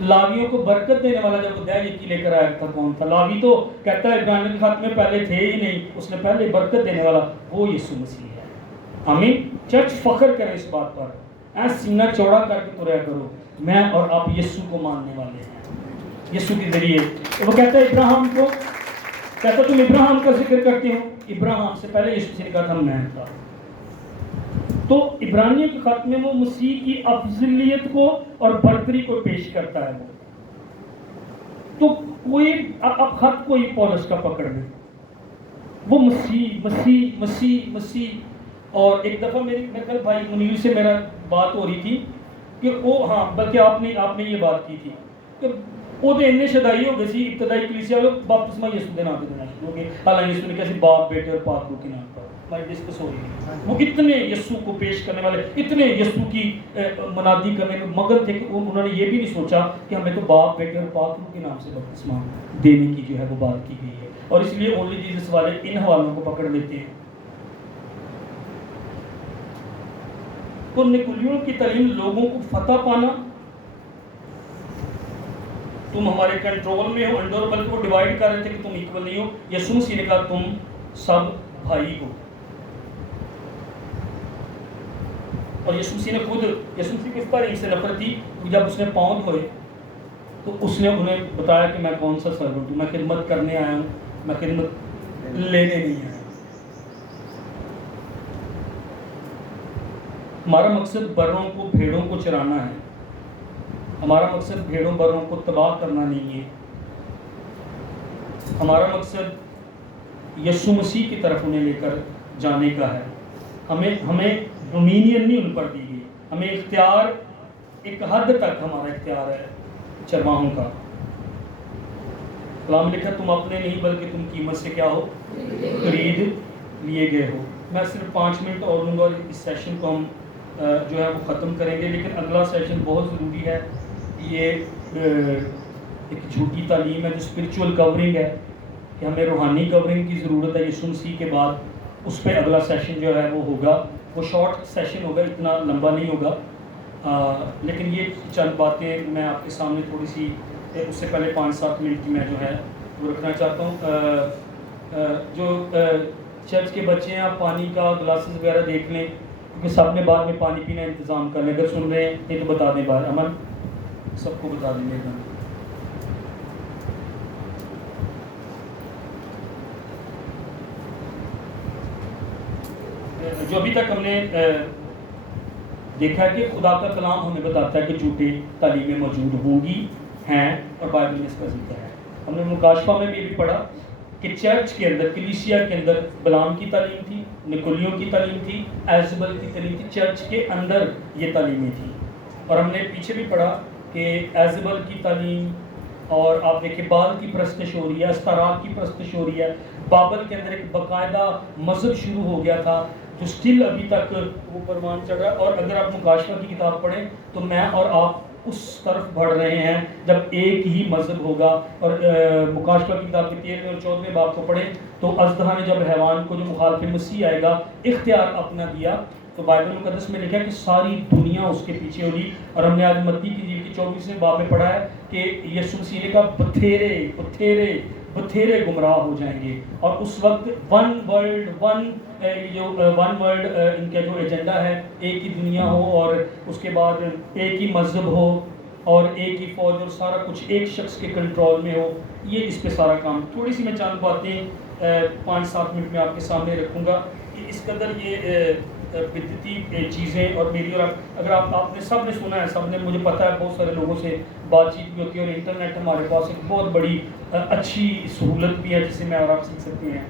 لاویوں کو برکت دینے والا جب وہ دہی کی لے کر آیا تھا کون تھا؟ لاوی تو کہتا ہے ابراہیم کے خط میں پہلے تھے ہی نہیں، اس نے پہلے برکت دینے والا وہ یسوع مسیح ہے۔ آمین۔ چرچ فخر کرے اس بات پر، ایسا سینہ چوڑا کر کے تریا کرو، میں اور آپ یسوع کو ماننے والے ہیں، یسوع کے ذریعے۔ وہ کہتا ہے ابراہیم کو، کہتا تم ابراہیم کا ذکر کرتے ہو، ابراہیم سے پہلے یسوع نے کہا تھا میں تھا۔ تو عبرانیوں کے خط میں وہ مسیح کی افضلیت کو اور برتری کو پیش کرتا ہے۔ وہ تو کوئی اب خط کوئی پولس کا پکڑ لے، وہ مسیح مسیح مسیح مسیح۔ اور ایک دفعہ میرے بھائی منیر سے میرا بات ہو رہی تھی کہ وہ ہاں بلکہ آپ نے یہ بات کی تھی کہ وہ تو اتنے شدائی ہو گئے سی ابتدائی کلیسیا والے بپتسمہ یسوع کے نام پہ دینا شروع ہو گئے، حالانکہ یسوع نے کہا باپ بیٹے اور پاک روح کے نام پر ہماری ڈسکس ہو رہی ہے۔ وہ اتنے یسوع کو پیش کرنے والے، اتنے یسوع کی منادی کرنے میں مگن تھے کہ انہوں نے یہ بھی نہیں سوچا کہ ہمیں تو باپ بیٹے اور پاک روح کے نام سے بپتسمہ دینے کی جو ہے وہ بات کی گئی ہے، اور اس لیے اونلی جیزس والے ان حوالوں کو پکڑ لیتے ہیں۔ تو نکولیوں کی تعلیم لوگوں کو فتح پانا، تم ہمارے کنٹرول میں ہو، انڈر، بلکہ وہ ڈیوائیڈ کر رہے تھے کہ تم ایکول نہیں ہو۔ یسوع مسیح نے کہا تم سب بھائی ہو، اور یسوع مسیح نے خود، یسوع مسیح کس طرح سے نفرت تھی جب اس نے پاؤں دھوئے تو اس نے انہیں بتایا کہ میں کون سا سرونٹ ہوں، میں خدمت کرنے آیا ہوں، میں خدمت لینے نہیں آیا۔ ہمارا مقصد بروں کو بھیڑوں کو چرانا ہے، ہمارا مقصد بھیڑوں بروں کو تباہ کرنا نہیں ہے، ہمارا مقصد یسوع مسیح کی طرف انہیں لے کر جانے کا ہے۔ ہمیں ڈومینین نہیں ان پر دی گئی، ہمیں اختیار ایک حد تک ہمارا اختیار ہے چرواہوں کا۔ کلام لکھا تم اپنے نہیں بلکہ تم قیمت سے کیا ہو، خرید لیے گئے ہو۔ میں صرف 5 منٹ اور لوں گا اور اس سیشن کو ہم جو ہے وہ ختم کریں گے، لیکن اگلا سیشن بہت ضروری ہے۔ یہ ایک جھوٹی تعلیم ہے جو اسپرچول کورنگ ہے کہ ہمیں روحانی کورنگ کی ضرورت ہے یسوع مسیح کے بعد، اس پہ اگلا سیشن جو ہے وہ ہوگا، وہ شارٹ سیشن ہوگا، اتنا لمبا نہیں ہوگا، لیکن یہ چند باتیں میں آپ کے سامنے تھوڑی سی اس سے پہلے 5-7 منٹ کی میں جو ہے وہ رکھنا چاہتا ہوں۔ جو چرچ کے بچے ہیں آپ پانی کا گلاسز وغیرہ دیکھ لیں، کیونکہ سب نے بعد میں پانی پینا انتظام کر لیں، اگر سن رہے ہیں یہ تو بتا دیں بار، امن سب کو بتا دیں گے۔ جو ابھی تک ہم نے دیکھا ہے کہ خدا کا کلام ہمیں بتاتا ہے کہ جھوٹی تعلیمیں موجود ہوں گی، ہیں، اور بائبل میں اس کا ذکر ہے۔ ہم نے مکاشفہ میں بھی پڑھا کہ چرچ کے اندر، کلیسیا کے اندر بلام کی تعلیم تھی، نکولیوں کی تعلیم تھی، ایزبل کی تعلیم تھی، چرچ کے اندر یہ تعلیمیں تھیں۔ اور ہم نے پیچھے بھی پڑھا کہ ایزبل کی تعلیم، اور آپ دیکھیں بال کی پرستش ہو رہی ہے، استارات کی پرستش ہو رہی ہے، بابل کے اندر ایک باقاعدہ مذہب شروع ہو گیا تھا جو سٹل ابھی تک وہ پروان چڑھ رہا ہے۔ اور اگر آپ مکاشفہ کی کتاب پڑھیں تو میں اور آپ اس طرف بڑھ رہے ہیں جب ایک ہی مذہب ہوگا۔ اور مکاشفہ کی کتاب کے 13ویں اور 14ویں باب کو پڑھیں تو ازدہا نے جب حیوان کو جو مخالف مسیح آئے گا اختیار اپنا دیا، تو بائبل مقدس میں لکھا ہے کہ ساری دنیا اس کے پیچھے ہوگی۔ اور ہم نے آج متی کی انجیل کی 24ویں باب میں پڑھا ہے کہ یسوع مسیح نے کہا بتھیرے گمراہ ہو جائیں گے، اور اس وقت ون ورلڈ ان کا جو ایجنڈا ہے، ایک ہی دنیا ہو، اور اس کے بعد ایک ہی مذہب ہو، اور ایک ہی فوج، اور سارا کچھ ایک شخص کے کنٹرول میں ہو۔ یہ اس پہ سارا کام، تھوڑی سی میں چند باتیں 5-7 منٹ میں آپ کے سامنے رکھوں گا کہ اس قدر یہ بدعتی چیزیں، اور میری، اور اگر آپ نے سب نے سنا ہے، سب نے، مجھے پتہ ہے بہت سارے لوگوں سے بات چیت بھی ہوتی ہے، اور انٹرنیٹ ہمارے پاس ایک بہت بڑی اچھی سہولت بھی ہے جس سے میں اور آپ سیکھ سکتے ہیں۔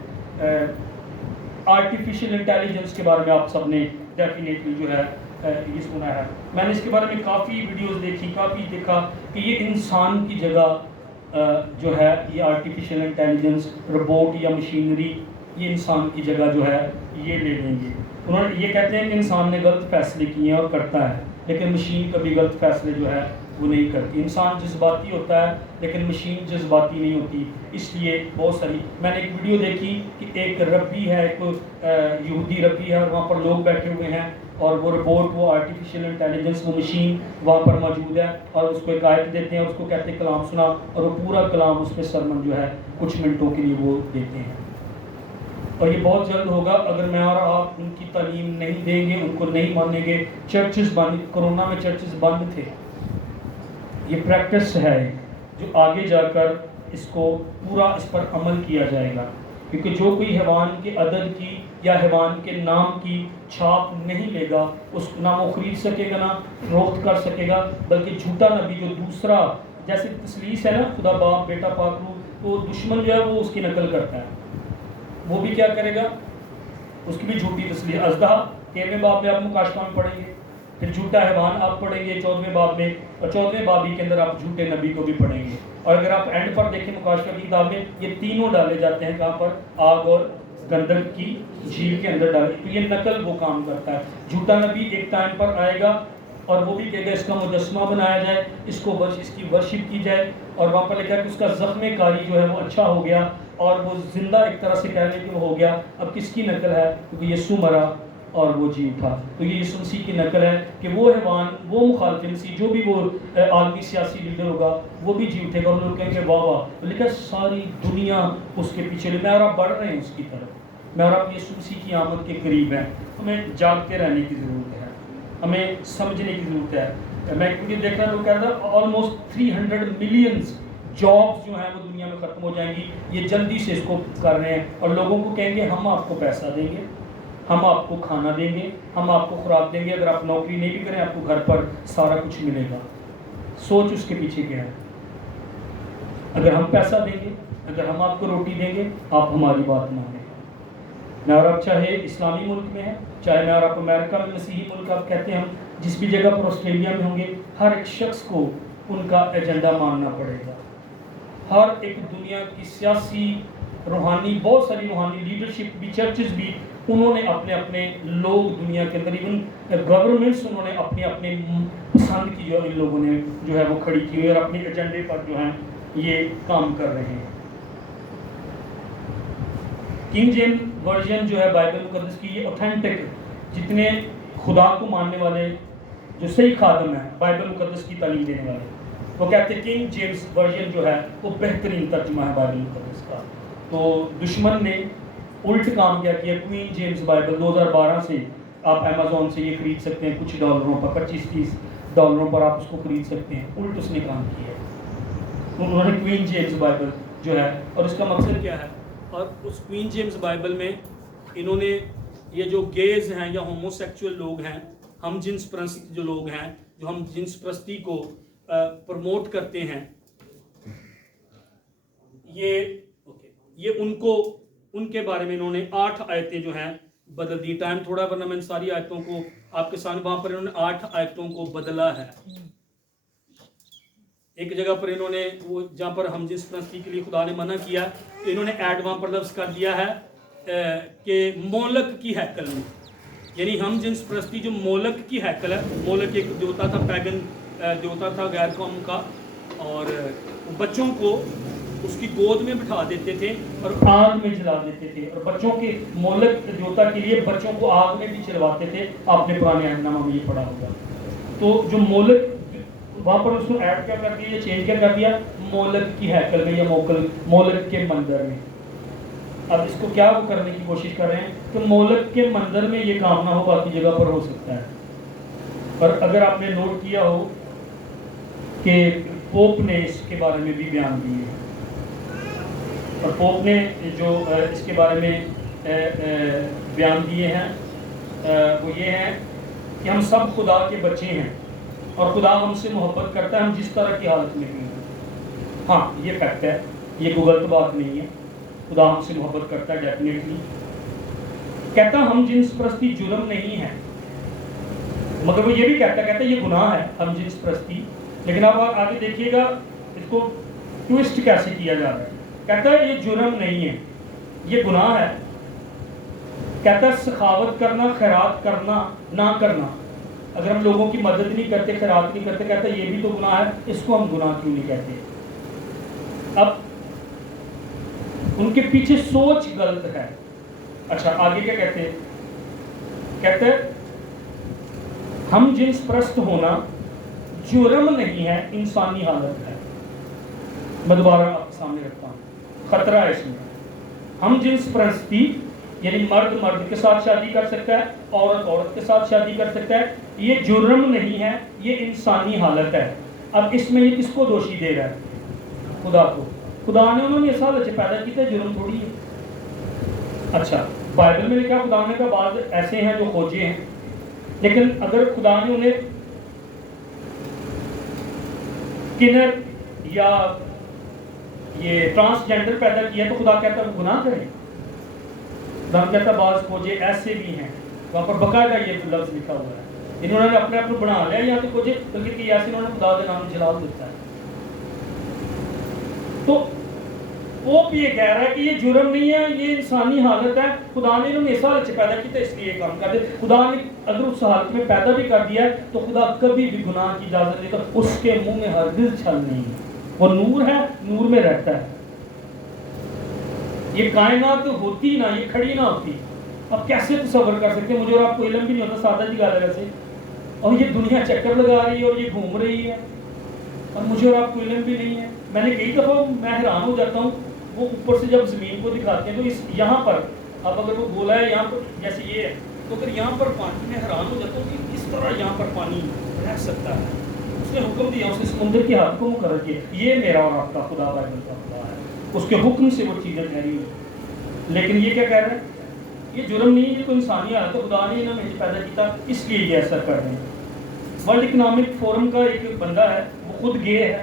آرٹیفیشل انٹیلیجنس کے بارے میں آپ سب نے ڈیفینیٹلی جو ہے یہ سنا ہے۔ میں نے اس کے بارے میں کافی ویڈیوز دیکھی، کافی دیکھا کہ یہ انسان کی جگہ جو ہے یہ آرٹیفیشل انٹیلیجنس، روبوٹ یا مشینری، یہ انسان کی جگہ جو ہے یہ لے لیں گے۔ انہوں نے یہ کہتے ہیں کہ انسان نے غلط فیصلے کیے ہیں اور کرتا ہے، لیکن مشین کبھی غلط فیصلے جو ہے وہ نہیں کرتی۔ انسان جذباتی ہوتا ہے لیکن مشین جذباتی نہیں ہوتی۔ اس لیے بہت ساری، میں نے ایک ویڈیو دیکھی کہ ایک ربی ہے، ایک یہودی ربی ہے، اور وہاں پر لوگ بیٹھے ہوئے ہیں، اور وہ رپورٹ، وہ آرٹیفیشیل انٹیلیجنس، وہ مشین وہاں پر موجود ہے، اور اس کو ایک آیت دیتے ہیں اور اس کو کہتے ہیں کلام سنا، اور وہ پورا کلام اس پہ سرمن جو ہے کچھ منٹوں کے لیے وہ دیتے ہیں. اور یہ بہت جلد ہوگا اگر میں اور آپ ان کی تعلیم نہیں دیں گے، ان کو نہیں مانیں گے. چرچز بند، کرونا میں چرچز بند تھے. یہ پریکٹس ہے جو آگے جا کر اس کو پورا اس پر عمل کیا جائے گا، کیونکہ جو کوئی حیوان کے عدد کی یا حیوان کے نام کی چھاپ نہیں لے گا، اس نہ وہ خرید سکے گا نہ فروخت کر سکے گا. بلکہ جھوٹا نبی جو دوسرا، جیسے تسلیس ہے نا، خدا باپ بیٹا پاک روح، تو دشمن جو ہے وہ اس کی نقل کرتا ہے. وہ بھی کیا کرے گا، اس کی بھی جھوٹی تسلیس. اژدہا 13ویں باب میں آپ مکاشفہ میں پڑھیں گے، پھر جھوٹا حیوان آپ پڑھیں گے 14ویں باب میں، اور 14ویں باب کے اندر آپ جھوٹے نبی کو بھی پڑھیں گے. اور اگر آپ اینڈ پر دیکھیں مکاشفہ کی کتاب میں، یہ تینوں ڈالے جاتے ہیں کہاں پر، آگ اور گندک کی جھیل کے اندر ڈالے. تو یہ نقل وہ کام کرتا ہے. جھوٹا نبی ایک ٹائم پر آئے گا اور وہ بھی کہے گا اس کا مجسمہ بنایا جائے، اس کی ورشپ کی جائے. اور وہاں پر لکھا ہے کہ اس کا زخم کاری جو ہے وہ اچھا ہو گیا، اور وہ زندہ ایک طرح سے کہہ لیں کہ وہ ہو گیا. اب کس کی نقل ہے؟ کیونکہ یسوع مرا اور وہ جی اٹھا. تو یہ یسوع مسیح کی نقل ہے کہ وہ حیوان، وہ مخالف مسیح، جو بھی وہ عالمی سیاسی لیڈر ہوگا، وہ بھی جی اٹھے گا. اور لوگ کہیں گے واہ واہ. لکھا ساری دنیا اس کے پیچھے، میں اور آپ بڑھ رہے ہیں اس کی طرف، میں اور آپ یسوع مسیح کی آمد کے قریب ہیں. ہمیں جاگتے رہنے کی ضرورت ہے، ہمیں سمجھنے کی ضرورت ہے. میں کیونکہ دیکھ رہا ہوں، کہہ رہا تھا آلموسٹ 300 ملینز جابس جو ہیں وہ دنیا میں ختم ہو جائیں گی. یہ جلدی سے اس کو کر رہے ہیں، اور لوگوں کو کہیں گے ہم آپ کو پیسہ دیں گے، ہم آپ کو کھانا دیں گے، ہم آپ کو خوراک دیں گے، اگر آپ نوکری نہیں بھی کریں آپ کو گھر پر سارا کچھ ملے گا. سوچ اس کے پیچھے کیا ہے. اگر ہم پیسہ دیں گے، اگر ہم آپ کو روٹی دیں گے، آپ ہماری بات مانیں. میں اور آپ چاہے اسلامی ملک میں ہیں، چاہے میں اور آپ امریکہ میں، مسیحی ملک آپ کہتے ہیں، ہم جس بھی جگہ پر آسٹریلیا میں ہوں گے، ہر ایک شخص کو ان کا ایجنڈا ماننا پڑے گا. ہر ایک دنیا کی سیاسی، روحانی، بہت ساری روحانی لیڈرشپ بھی، چرچز بھی، انہوں نے اپنے اپنے لوگ دنیا کے اندر، ایون گورنمنٹس، انہوں نے اپنے اپنے پسند کی جو ان لوگوں نے جو ہے وہ کھڑی کی ہوئی، اور اپنے ایجنڈے پر جو ہیں یہ کام کر رہے ہیں. کنگ جیمز ورژن جو ہے بائبل مقدس کی، یہ اوتھینٹک، جتنے خدا کو ماننے والے جو صحیح خادم ہیں بائبل مقدس کی تعلیم دینے والے، وہ کہتے ہیں کنگ جیمز ورژن جو ہے وہ بہترین ترجمہ ہے بائبل مقدس کا. تو دشمن نے الٹ کام کیا کیا. کوئین جیمز بائبل 2012 سے آپ امیزون سے یہ خرید سکتے ہیں کچھ ڈالروں پر، 25-30 ڈالروں پر آپ اس کو خرید سکتے ہیں. الٹ اس نے کام کیا ہے. انہوں نے کوئین جیمز بائبل جو ہے، اور اس کا مقصد کیا ہے، اور اس کوئین جیمز بائبل میں انہوں نے یہ جو گیز ہیں یا ہومو سیکچول لوگ ہیں، ہم جنس پرست جو لوگ ہیں، جو ہم جنس پرستی کو پروموٹ کرتے ہیں، یہ ان کے بارے میں انہوں نے 8 آیتیں جو ہیں بدل دی. ٹائم تھوڑا ورنہ میں ان ساری آیتوں کو آپ کے سامنے، وہاں پر انہوں نے 8 آیتوں کو بدلا ہے. ایک جگہ پر انہوں نے وہ جہاں پر ہم جنس پرستی کے لیے خدا نے منع کیا، تو انہوں نے ایڈ وہاں پر لفظ کر دیا ہے کہ مولک کی ہیکل میں، یعنی ہم جنس پرستی جو مولک کی ہیکل ہے. مولک ایک دیوتا تھا، پیگن دیوتا تھا غیر قوم کا، اور بچوں کو اس کی گود میں بٹھا دیتے تھے اور آگ میں جلا دیتے تھے، اور بچوں کے مولک دیوتا کے لیے بچوں کو آگ میں بھی چلواتے تھے. آپ نے پرانے عہد نامہ میں یہ پڑھا ہوگا. تو جو مولک وہاں پر اس کو ایڈ کیا کر دیا، یا چینج کیا کر دیا، مولک کی ہیکل میں یا مولک کے مندر میں. اب اس کو کیا وہ کرنے کی کوشش کر رہے ہیں کہ مولک کے مندر میں یہ کام نہ ہو، باقی جگہ پر ہو سکتا ہے. اور اگر آپ نے نوٹ کیا ہو کہ پوپ نے اس کے بارے میں بھی بیان دیے ہیں، اور پوپ نے جو اس کے بارے میں بیان دیے ہیں وہ یہ ہیں کہ ہم سب خدا کے بچے ہیں، اور خدا ہم سے محبت کرتا ہے، ہم جس طرح کی حالت میں ہیں. ہاں یہ فیکٹ ہے، یہ کوئی غلط بات نہیں ہے. خدا ہم سے محبت کرتا ہے ڈیفینیٹلی. کہتا ہم جنس پرستی جرم نہیں ہے، مگر وہ یہ بھی کہتا ہے یہ گناہ ہے ہم جنس پرستی. لیکن آپ آگے دیکھیے گا اس کو ٹویسٹ کیسے کیا جا رہا ہے. کہتا ہے یہ جرم نہیں ہے، یہ گناہ ہے. کہتا ہے سخاوت کرنا، خیرات کرنا، نہ کرنا. اگر ہم لوگوں کی مدد نہیں کرتے، خیرات نہیں کرتے، کہتا ہے یہ بھی تو گناہ ہے. اس کو ہم گناہ کیوں نہیں کہتے؟ اب ان کے پیچھے سوچ غلط ہے. اچھا آگے کیا کہتے ہیں؟ کہتے ہیں ہم جنس پرست ہونا جرم نہیں ہے، انسانی حالت ہے. میں دوبارہ آپ کے سامنے رکھتا ہوں، خطرہ ہے اس میں. ہم جنس پرستی یعنی مرد مرد کے ساتھ شادی کر سکتا ہے، عورت عورت کے ساتھ شادی کر سکتا ہے، یہ جرم نہیں ہے، یہ انسانی حالت ہے. اب اس میں یہ کس کو دوشی دے رہا ہے؟ خدا کو. خدا نے انہوں نے ایسا لچے پیدا کیا ہے، جرم تھوڑی ہے. اچھا بائبل میں لکھا خدا نے کہا بعض ایسے ہیں جو کھوجے ہیں، لیکن اگر خدا نے انہیں کنر یا یہ ٹرانسجینڈر پیدا کیا تو خدا کہتا ہے وہ گناہ کریں؟ خدا کہتا ہے بعض کھوجے ایسے بھی ہیں، وہاں پر باقاعدہ یہ لفظ لکھا ہوا ہے. انہوں نے اپنے آپ کو بنا لیا یا تو کھوجے بلکہ کہ ایسے انہوں نے خدا کے نام جلال دیتا ہے. تو وہ بھی یہ کہہ رہا ہے کہ یہ جرم نہیں ہے، یہ انسانی حالت ہے. خدا نے انہوں نے ایسا اچھے پیدا کیا اس لیے یہ کام کر دے. خدا نے اگر اس حالت میں پیدا بھی کر دیا ہے تو خدا کبھی بھی گناہ کی اجازت دیتا، اس کے منہ میں ہرگز چھل نہیں ہے. وہ نور ہے، نور میں رہتا ہے. یہ کائنات ہوتی نہ، یہ کھڑی نہ ہوتی. اب کیسے تصور کر سکتے ہیں؟ مجھے اور آپ کو علم بھی نہیں ہوتا، سادہ جی گل ہے ویسے. اور یہ دنیا چکر لگا رہی ہے اور یہ گھوم رہی ہے اور مجھے اور آپ کو علم بھی نہیں ہے. میں نے کئی دفعہ میں حیران ہو جاتا ہوں، وہ اوپر سے جب زمین کو دکھاتے ہیں تو اس یہاں پر اب اگر وہ گولا ہے یہاں پر جیسے یہ ہے تو اگر یہاں پر پانی، میں حیران ہو جاتا ہوں کہ کس طرح یہاں پر پانی رہ سکتا ہے. اس نے حکم دیا، اس نے سمندر کی حد کو مقرر کیا. یہ میرا اور آپ کا خدا بائبل کا خدا ہے، اس کے حکم سے وہ چیزیں ٹھہری ہوئی. لیکن یہ کیا کہہ رہے ہیں؟ یہ جرم نہیں ہے، یہ تو انسانی حالت ہے. خدا نے انہیں پیدا کیا اس لیے یہ ایسا کر رہے ہیں. ورلڈ اکنامک فورم کا ایک بندہ ہے، وہ خود گے ہے.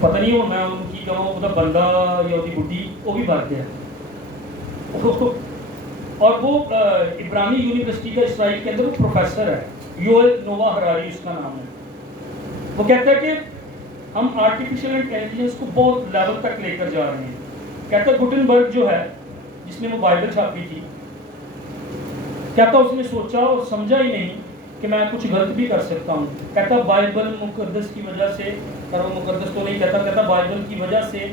پتہ نہیں ہوں میں ان کی کہوں وہ بندہ یا وہ بڈھی وہ بھی بھرتے ہیں. اور وہ ابرانی یونیورسٹی کا اسرائیل کے اندر وہ پروفیسر ہے، یوئل نووا ہراری اس کا نام ہے. وہ کہتا ہے کہ ہم آرٹیفیشل انٹیلیجنس کو بہت لیول تک لے کر جا رہے ہیں. کہتا ہے گوٹنبرگ جو ہے جس نے وہ بائبل چھاپی تھی، کہتا اس نے سوچا اور سمجھا ہی نہیں کہ میں کچھ غلط بھی کر سکتا ہوں. کہتا بائبل مقدس کی وجہ سے، اور وہ مقدس تو نہیں کہتا بائبل کی وجہ سے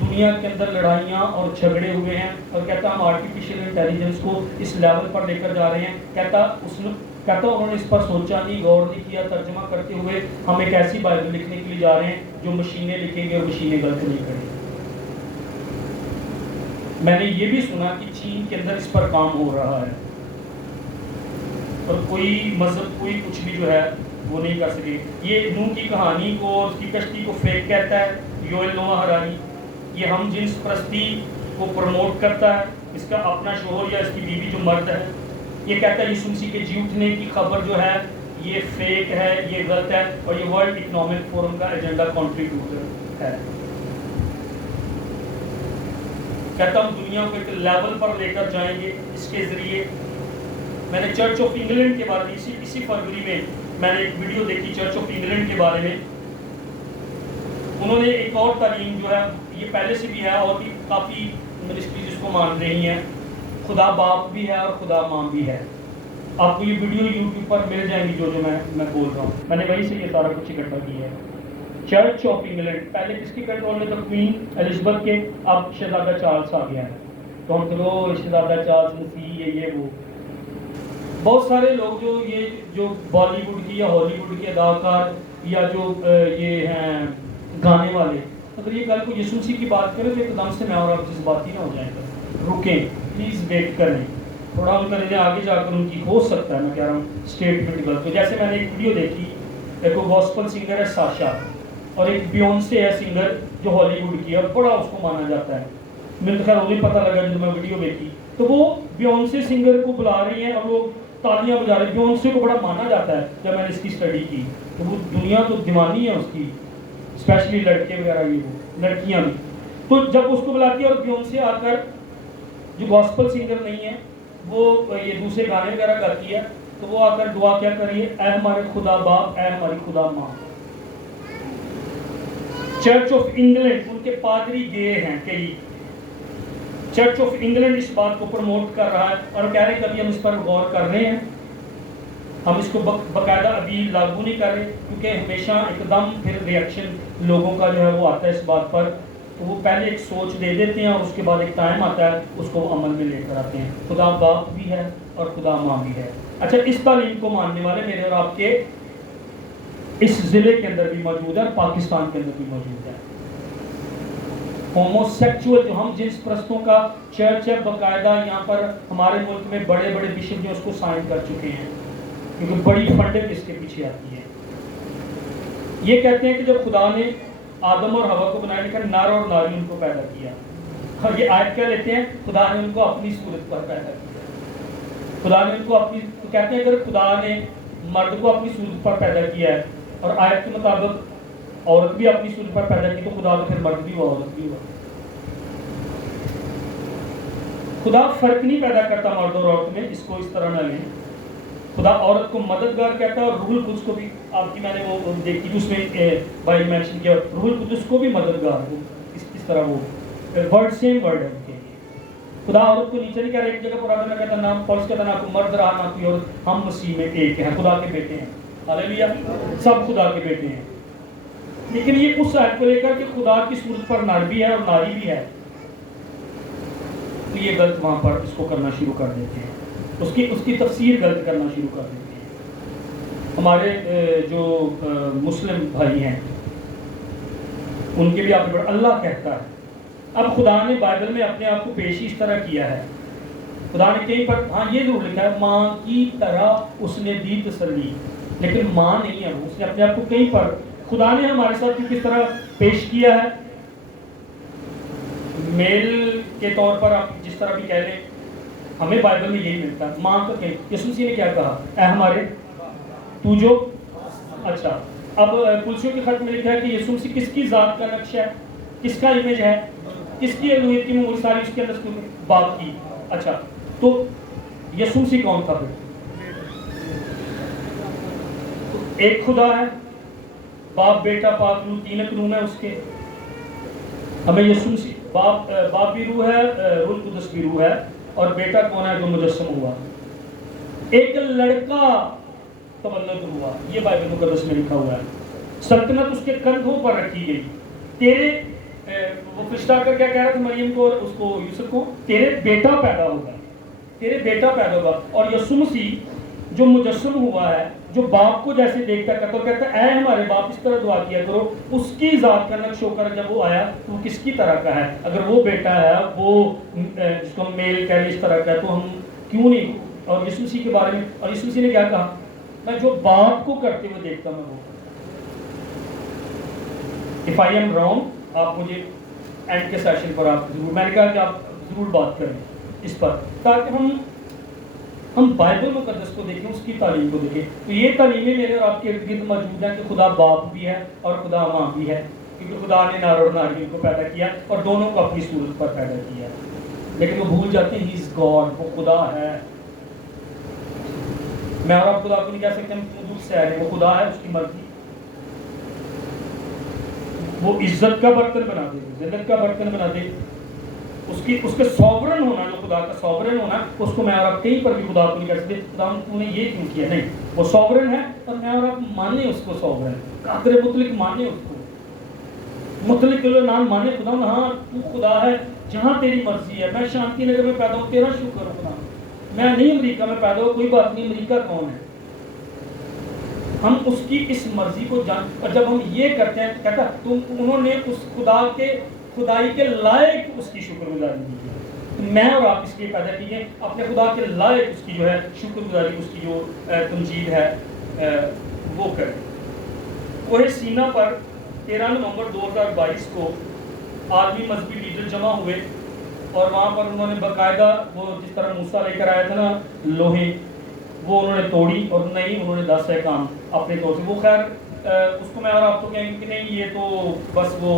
دنیا کے اندر لڑائیاں اور جھگڑے ہوئے ہیں. اور کہتا ہم آرٹیفیشل انٹیلیجنس کو اس لیول پر لے کر جا رہے ہیں. کہتا انہوں نے اس پر سوچا نہیں، غور نہیں کیا. ترجمہ کرتے ہوئے ہم ایک ایسی بائبل لکھنے کے لیے جا رہے ہیں جو مشینیں لکھیں گے اور مشینیں غلط نہیں کریں گی. میں نے یہ بھی سنا کہ چین کے اندر اس پر کام ہو رہا ہے اور کوئی مذہب کوئی کچھ بھی جو ہے وہ نہیں کر سکے. یہ نوح کی کہانی کو اور اس کی کشتی کو فیک کہتا ہے یوئل نووا ہراری. یہ ہم جنس پرستی کو پروموٹ کرتا ہے. اس کا اپنا شوہر یا اس کی بیوی جو مرد ہے یہ کہتا ہے یسوع مسیح کے جی اٹھنے کی خبر جو ہے یہ فیک ہے، یہ غلط ہے اور یہ ورلڈ اکنامک فورم کا ایجنڈا کنٹریبیوٹر ہے. کہتا ہم دنیا کو ایک لیول پر لے کر جائیں گے اس کے ذریعے. میں نے چرچ آف انگلینڈ کے بارے میں اسی فروری میں نے ایک ویڈیو دیکھی چرچ آف انگلینڈ کے بارے میں. انہوں نے ایک اور تعلیم جو ہے یہ پہلے سے بھی ہے اور بھی کافی منسٹری جس کو مان رہی ہیں، خدا باپ بھی ہے اور خدا ماں بھی ہے. آپ کو یہ ویڈیو یوٹیوب پر مل جائیں گی جو میں بول رہا ہوں. میں نے وہیں سے یہ سارا کچھ اکٹھا کیا ہے. چرچ آف انگلینڈ پہلے کس کی کنٹرول میں تھا؟ کوئین الزبتھ کے. اب شہزادہ چارلس آ گیا ہے تو ہم چلو شہزادہ چارلس مسیح یہ وہ بہت سارے لوگ جو بالی ووڈ کی یا ہالی ووڈ کے اداکار یا جو یہ ہیں گانے والے، اگر یہ کل کو یسوع مسیح کی بات کریں تو ایک دم سے میں اور آپ جذباتی نہ ہو جائیں گا. رکیں پلیز، ویٹ کریں تھوڑا. ان کا آگے جا کر ان کی ہو سکتا ہے میں کہہ رہا ہوں اسٹیٹمنٹ غلط ہو. جیسے میں نے ایک ویڈیو دیکھی، ایک گوسپل سنگر ہے ساشا اور ایک بیونسے ہے سنگر جو ہالی ووڈ کی ہے، بڑا اس کو مانا جاتا ہے. میرے تو خیر وہ نہیں پتہ لگا جب میں ویڈیو دیکھی تو وہ بیونسے سنگر کو بلا رہی ہیں اور وہ تالیاں بجا رہے ہیں. بیونسے کو بڑا مانا جاتا ہے. جب میں نے اس کی اسٹڈی کی تو وہ دنیا تو دیوانی ہے اس کی، اسپیشلی لڑکے وغیرہ یہ وہ لڑکیاں بھی. تو جب اس کو بلاتی ہے اور بیونسے آ کر جو گوسپل سنگر نہیں ہے وہ یہ دوسرے گانے وغیرہ گاتی ہے تو وہ آ کر دعا کیا کریے، اے ہمارے خدا باپ، اے ہماری خدا ماں. چرچ آف انگلینڈ ان کے پادری گئے ہیں کئی. چرچ آف انگلینڈ اس بات کو پروموٹ کر رہا ہے اور کہہ رہے ہیں کبھی ہم اس پر غور کر رہے ہیں. ہم اس کو باقاعدہ ابھی لاگو نہیں کر رہے کیونکہ ہمیشہ ایک دم پھر ریئیکشن لوگوں کا جو ہے وہ آتا ہے اس بات پر. تو وہ پہلے ایک سوچ دے دیتے ہیں اور اس کے بعد ایک ٹائم آتا ہے اس کو عمل میں لے کر آتے ہیں. خدا باپ بھی ہے اور خدا ماں بھی ہے. اچھا اس تعلیم کو ماننے والے میرے اور آپ کے اس ضلع کے اندر بھی موجود ہے اور پاکستان کے اندر بھی موجود ہے. ہومو سیکچول جو ہم جنس پرستوں کا چرچ ہے باقاعدہ یہاں پر ہمارے ملک میں بڑے بڑے بشپ جو اس کو سائن کر چکے ہیں کیونکہ بڑی فنڈنگ اس کے پیچھے آتی ہے. یہ کہتے ہیں کہ جب خدا نے آدم اور حوا کو بنانے کا نر اور ناری ان کو پیدا کیا, اور یہ آیت کیا لیتے ہیں خدا نے ان کو اپنی صورت پر پیدا کیا. خدا نے ان کو اپنی کہتے ہیں اگر خدا نے مرد کو اپنی صورت پر پیدا کیا ہے اور آیت کے مطابق عورت بھی اپنی صورت پر پیدا کی تو خدا تو پھر مرد بھی ہوا عورت بھی ہوا. خدا فرق نہیں پیدا کرتا مرد اور عورت میں, اس کو اس طرح نہ لیں. خدا عورت کو مددگار کہتا ہے اور روح القدس کو بھی, آپ کی میں نے وہ دیکھی اس میں بھائی مینشن کیا روح القدس کو بھی مددگار ہو, اس طرح وہ ورڈ سیم ورڈ ہے ان کے لیے. خدا عورت کو نیچے نہیں کہہ رہا, ایک جگہ پرانا میں کہتا نام پولس کہتا نہ کوئی مرد رہا نہ کوئی عورت, ہم مسیح میں ایک ہیں, خدا کے بیٹے ہیں. ہاللیلویا, سب خدا کے بیٹے ہیں. لیکن یہ اس آیت کو لے کر کہ خدا کی صورت پر نر بھی ہے اور ناری بھی ہے, تو یہ غلط وہاں پر اس کو کرنا شروع کر دیتے ہیں, اس کی تفسیر غلط کرنا شروع کر دیتے ہیں. ہمارے جو مسلم بھائی ہیں ان کے بھی آپ پر اللہ کہتا ہے. اب خدا نے بائبل میں اپنے آپ کو پیش اس طرح کیا ہے, خدا نے کہیں پر ہاں یہ ضرور لکھا ہے ماں کی طرح اس نے دی تسلی, لیکن ماں نہیں ہے وہ, اس نے اپنے آپ کو کہیں پر خدا نے ہمارے ساتھ کس طرح پیش کیا ہے میل کے طور پر, آپ جس طرح بھی کہہ لیں ہمیں بائبل میں یہی ملتا ہے. ماں کا کہیں یسوع مسیح نے کیا کہا, اے ہمارے تو جو اچھا. اب کلسیوں کے خط میں لکھا ہے کہ یسوع مسیح کس کی ذات کا نقشہ ہے, کس کا امیج ہے, کس کی الوہیت کی مموری ساری اس کے اندر باپ کی. اچھا تو یسوع مسیح کون تھا پھر؟ ایک خدا ہے, باپ بیٹا پاک روح, تین ایک روح ہے اس کے. ہمیں یسوع مسیح باپ بھی روح ہے, روح القدس بھی روح ہے, اور بیٹا کون ہے جو مجسم ہوا, ایک لڑکا تولد ہوا, یہ بائبل مقدس میں لکھا ہوا ہے. سلطنت اس کے کندھوں پر رکھی گئی. تیرے وہ فرشتہ کر کیا کہہ رہا تھا مریم کو اور اس کو یوسف کو, تیرے بیٹا پیدا ہوگا, تیرے بیٹا پیدا ہوگا. اور یسوع مسیح جو مجسم ہوا ہے, جو باپ کو جیسے دیکھتا کرتا اور کہتا ہے اے ہمارے باپ اس طرح دعا کیا کرو, اس کی ذات کا نقش ہو کر جب وہ آیا تو وہ کس کی طرح کا ہے؟ اگر وہ بیٹا ہے, وہ جس کو ہم میل کہہ لیں اس طرح کا ہے, تو ہم کیوں نہیں. اور یسوع مسیح کے بارے میں, اور یسوع مسیح نے کیا کہا, میں جو باپ کو کرتے ہوئے دیکھتا ہوں وہ. if I am wrong آپ مجھے اینڈ کے سیشن پر آپ ضرور, میں نے کہا کہ آپ ضرور بات کریں اس پر, تاکہ ہم بائبل مقدس کو دیکھیں, اس کی تعلیم کو دیکھیں. تو یہ تعلیمیں میرے اور آپ کے ارد گرد موجود ہیں کہ خدا باپ بھی ہے اور خدا ماں بھی ہے, کیونکہ خدا نے نر اور ناری کو پیدا کیا اور دونوں کو اپنی صورت پر پیدا کیا. لیکن وہ بھول جاتے ہیں ہی از گاڈ, وہ خدا ہے. میں اور آپ خدا کو نہیں کہہ سکتے ہم دور سے آئے, وہ خدا ہے, اس کی مرضی. وہ عزت کا برتن بنا دے, ذلت کا برتن بنا دے. اس کے سوورن ہونا, جو خدا کا سوورن ہونا, اس کو میں اور آپ کہیں پر بھی خدا کو نہیں کہہ سکتے خدا تو نے یہ کیوں کیا. نہیں, وہ سوورن ہے اور میں اور آپ مانے اس کو سوورن, قادر مطلق مانے اس کو, مطلق نام مانے خدا. ہاں تو خدا ہے, جہاں تیری مرضی ہے. میں شانتی نگر میں پیدا ہوں, تیرا شکر ہو خدا. میں نہیں امریکہ میں پیدا ہوں, کوئی بات نہیں, امریکہ کون ہے. ہم اس کی اس مرضی کو جان, اور جب ہم یہ کرتے ہیں کہتا تم انہوں نے اس خدا کے خدائی کے لائق اس کی شکر گزاری کی ہے. میں اور آپ اس لیے پیدا کیے اپنے خدا کے لائق اس کی جو ہے شکر گزاری, اس کی جو تمجید ہے وہ کریں. کوہ سینا پر 13 نومبر 2022 کو عالمی مذہبی لیڈر جمع ہوئے, اور وہاں پر انہوں نے باقاعدہ وہ جس طرح موسیٰ لے کر آیا تھا نا لوہے, وہ انہوں نے توڑی, اور نہیں انہوں نے 10 احکام اپنے طور سے. وہ خیر اس کو میں اور آپ کو کہیں گے کہ نہیں یہ تو بس وہ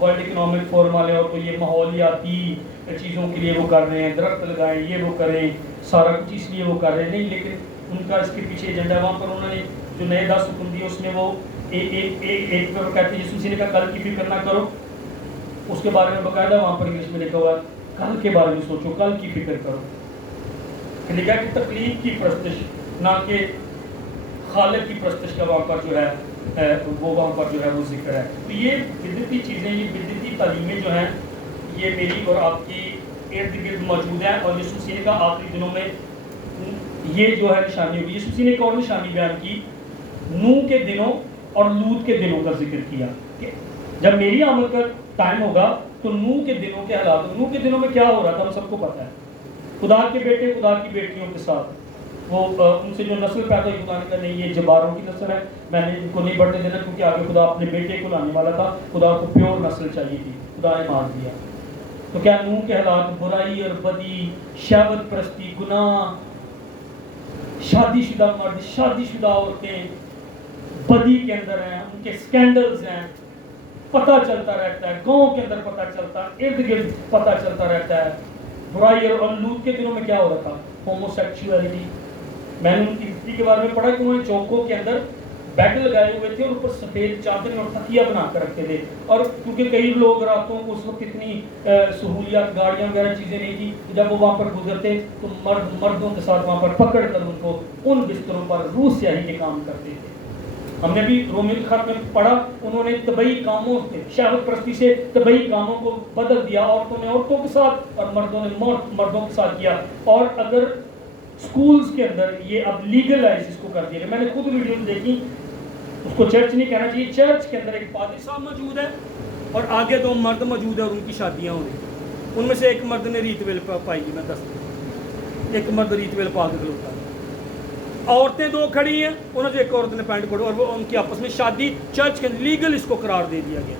ورلڈ اکنامک فورم والے, اور تو یہ ماحولیاتی چیزوں کے لیے وہ کر رہے ہیں, درخت لگائیں, یہ وہ کریں, سارا کچھ اس لیے وہ کر رہے ہیں. نہیں, لیکن ان کا اس کے پیچھے ایجنڈا. وہاں پر انہوں نے جو نئے 10 حکم دیے اس میں وہ ایک پر کہتے ہیں یسوع مسیح نے کہا کل کی فکر نہ کرو, اس کے بارے میں باقاعدہ وہاں پر انگلش میں لکھا ہوا ہے کل کے بارے میں سوچو, کل کی فکر کرو. لکھا کہ تخلیق کی پرستش نہ کہ خالق کی پرستش کا وہاں پر جو ہے وہ وہاں پر جو ہے وہ ذکر ہے. تو یہ بدعتی چیزیں, یہ بدعتی تعلیمیں جو ہیں یہ میری اور آپ کی ارد گرد موجود ہیں. اور یسوع مسیح کا آخری دنوں میں یہ جو ہے نشانی ہوگی. یسوع نے ایک اور نشانی بیان کی, نوح کے دنوں اور لوط کے دنوں کا ذکر کیا کہ جب میری آمد کا ٹائم ہوگا تو نوح کے دنوں کے حالات. نوح کے دنوں میں کیا ہو رہا تھا ہم سب کو پتا ہے. خدا کے بیٹے خدا کی بیٹیوں کے ساتھ وہ ان سے جو نسل پیدا ہوئی, خدا نے کہا نہیں یہ جباروں کی نسل ہے, میں نے ان کو نہیں بڑھنے دینا, کیونکہ آگے خدا اپنے بیٹے کو لانے والا تھا. خدا کو پیور نسل چاہیے تھی, خدا نے مار دیا. تو کیا نوح کے حالات برائی اور بدی, شہوت پرستی, گناہ, شادی شدہ مرد, شادی شدہ عورتیں بدی کے اندر ہیں, ان کے سکینڈلز ہیں, پتہ چلتا رہتا ہے, گاؤں کے اندر پتہ چلتا ہے, ارد گرد پتہ چلتا رہتا ہے برائی. اور لوط کے دنوں میں کیا ہو رہا تھا؟ Homo sexuality. میں نے ان کی ہسٹری کے بارے میں پڑھا کہ انہوں نے چوکوں کے اندر بیڈ لگائے ہوئے تھے اور اوپر سفید چادر اور تکیہ بنا کر رکھتے تھے. اور کیونکہ کئی لوگ راتوں کو اس وقت اتنی سہولیات, گاڑیاں وغیرہ چیزیں نہیں تھی, جب وہ وہاں پر گزرتے تو مردوں کے ساتھ وہاں پر پکڑ کر ان کو ان بستروں پر روح سیاہی کے کام کرتے تھے. ہم نے بھی رومیو کے خط میں پڑھا, انہوں نے طبعی کاموں سے, شہوت پرستی سے طبعی کاموں کو بدل دیا. عورتوں نے عورتوں کے ساتھ اور مردوں نے مردوں کے ساتھ کیا. اور اگر سکولز کے اندر یہ اب لیگلائز اس کو کر دیا, میں نے خود ویڈیوز دیکھی, اس کو چرچ نہیں کہنا چاہیے, چرچ کے اندر ایک پادری صاحب موجود ہے اور آگے 2 مرد موجود ہیں اور ان کی شادیاں ہو رہی. ان میں سے ایک مرد نے ریت ویل پائی گی, میں ایک مرد ریت ویل پا کے کھلوتا ہے, عورتیں 2 کھڑی ہیں, انہوں نے ایک عورت نے پینٹ پڑھو اور وہ ان کی آپس میں شادی چرچ کے لیگل اس کو قرار دے دیا گیا.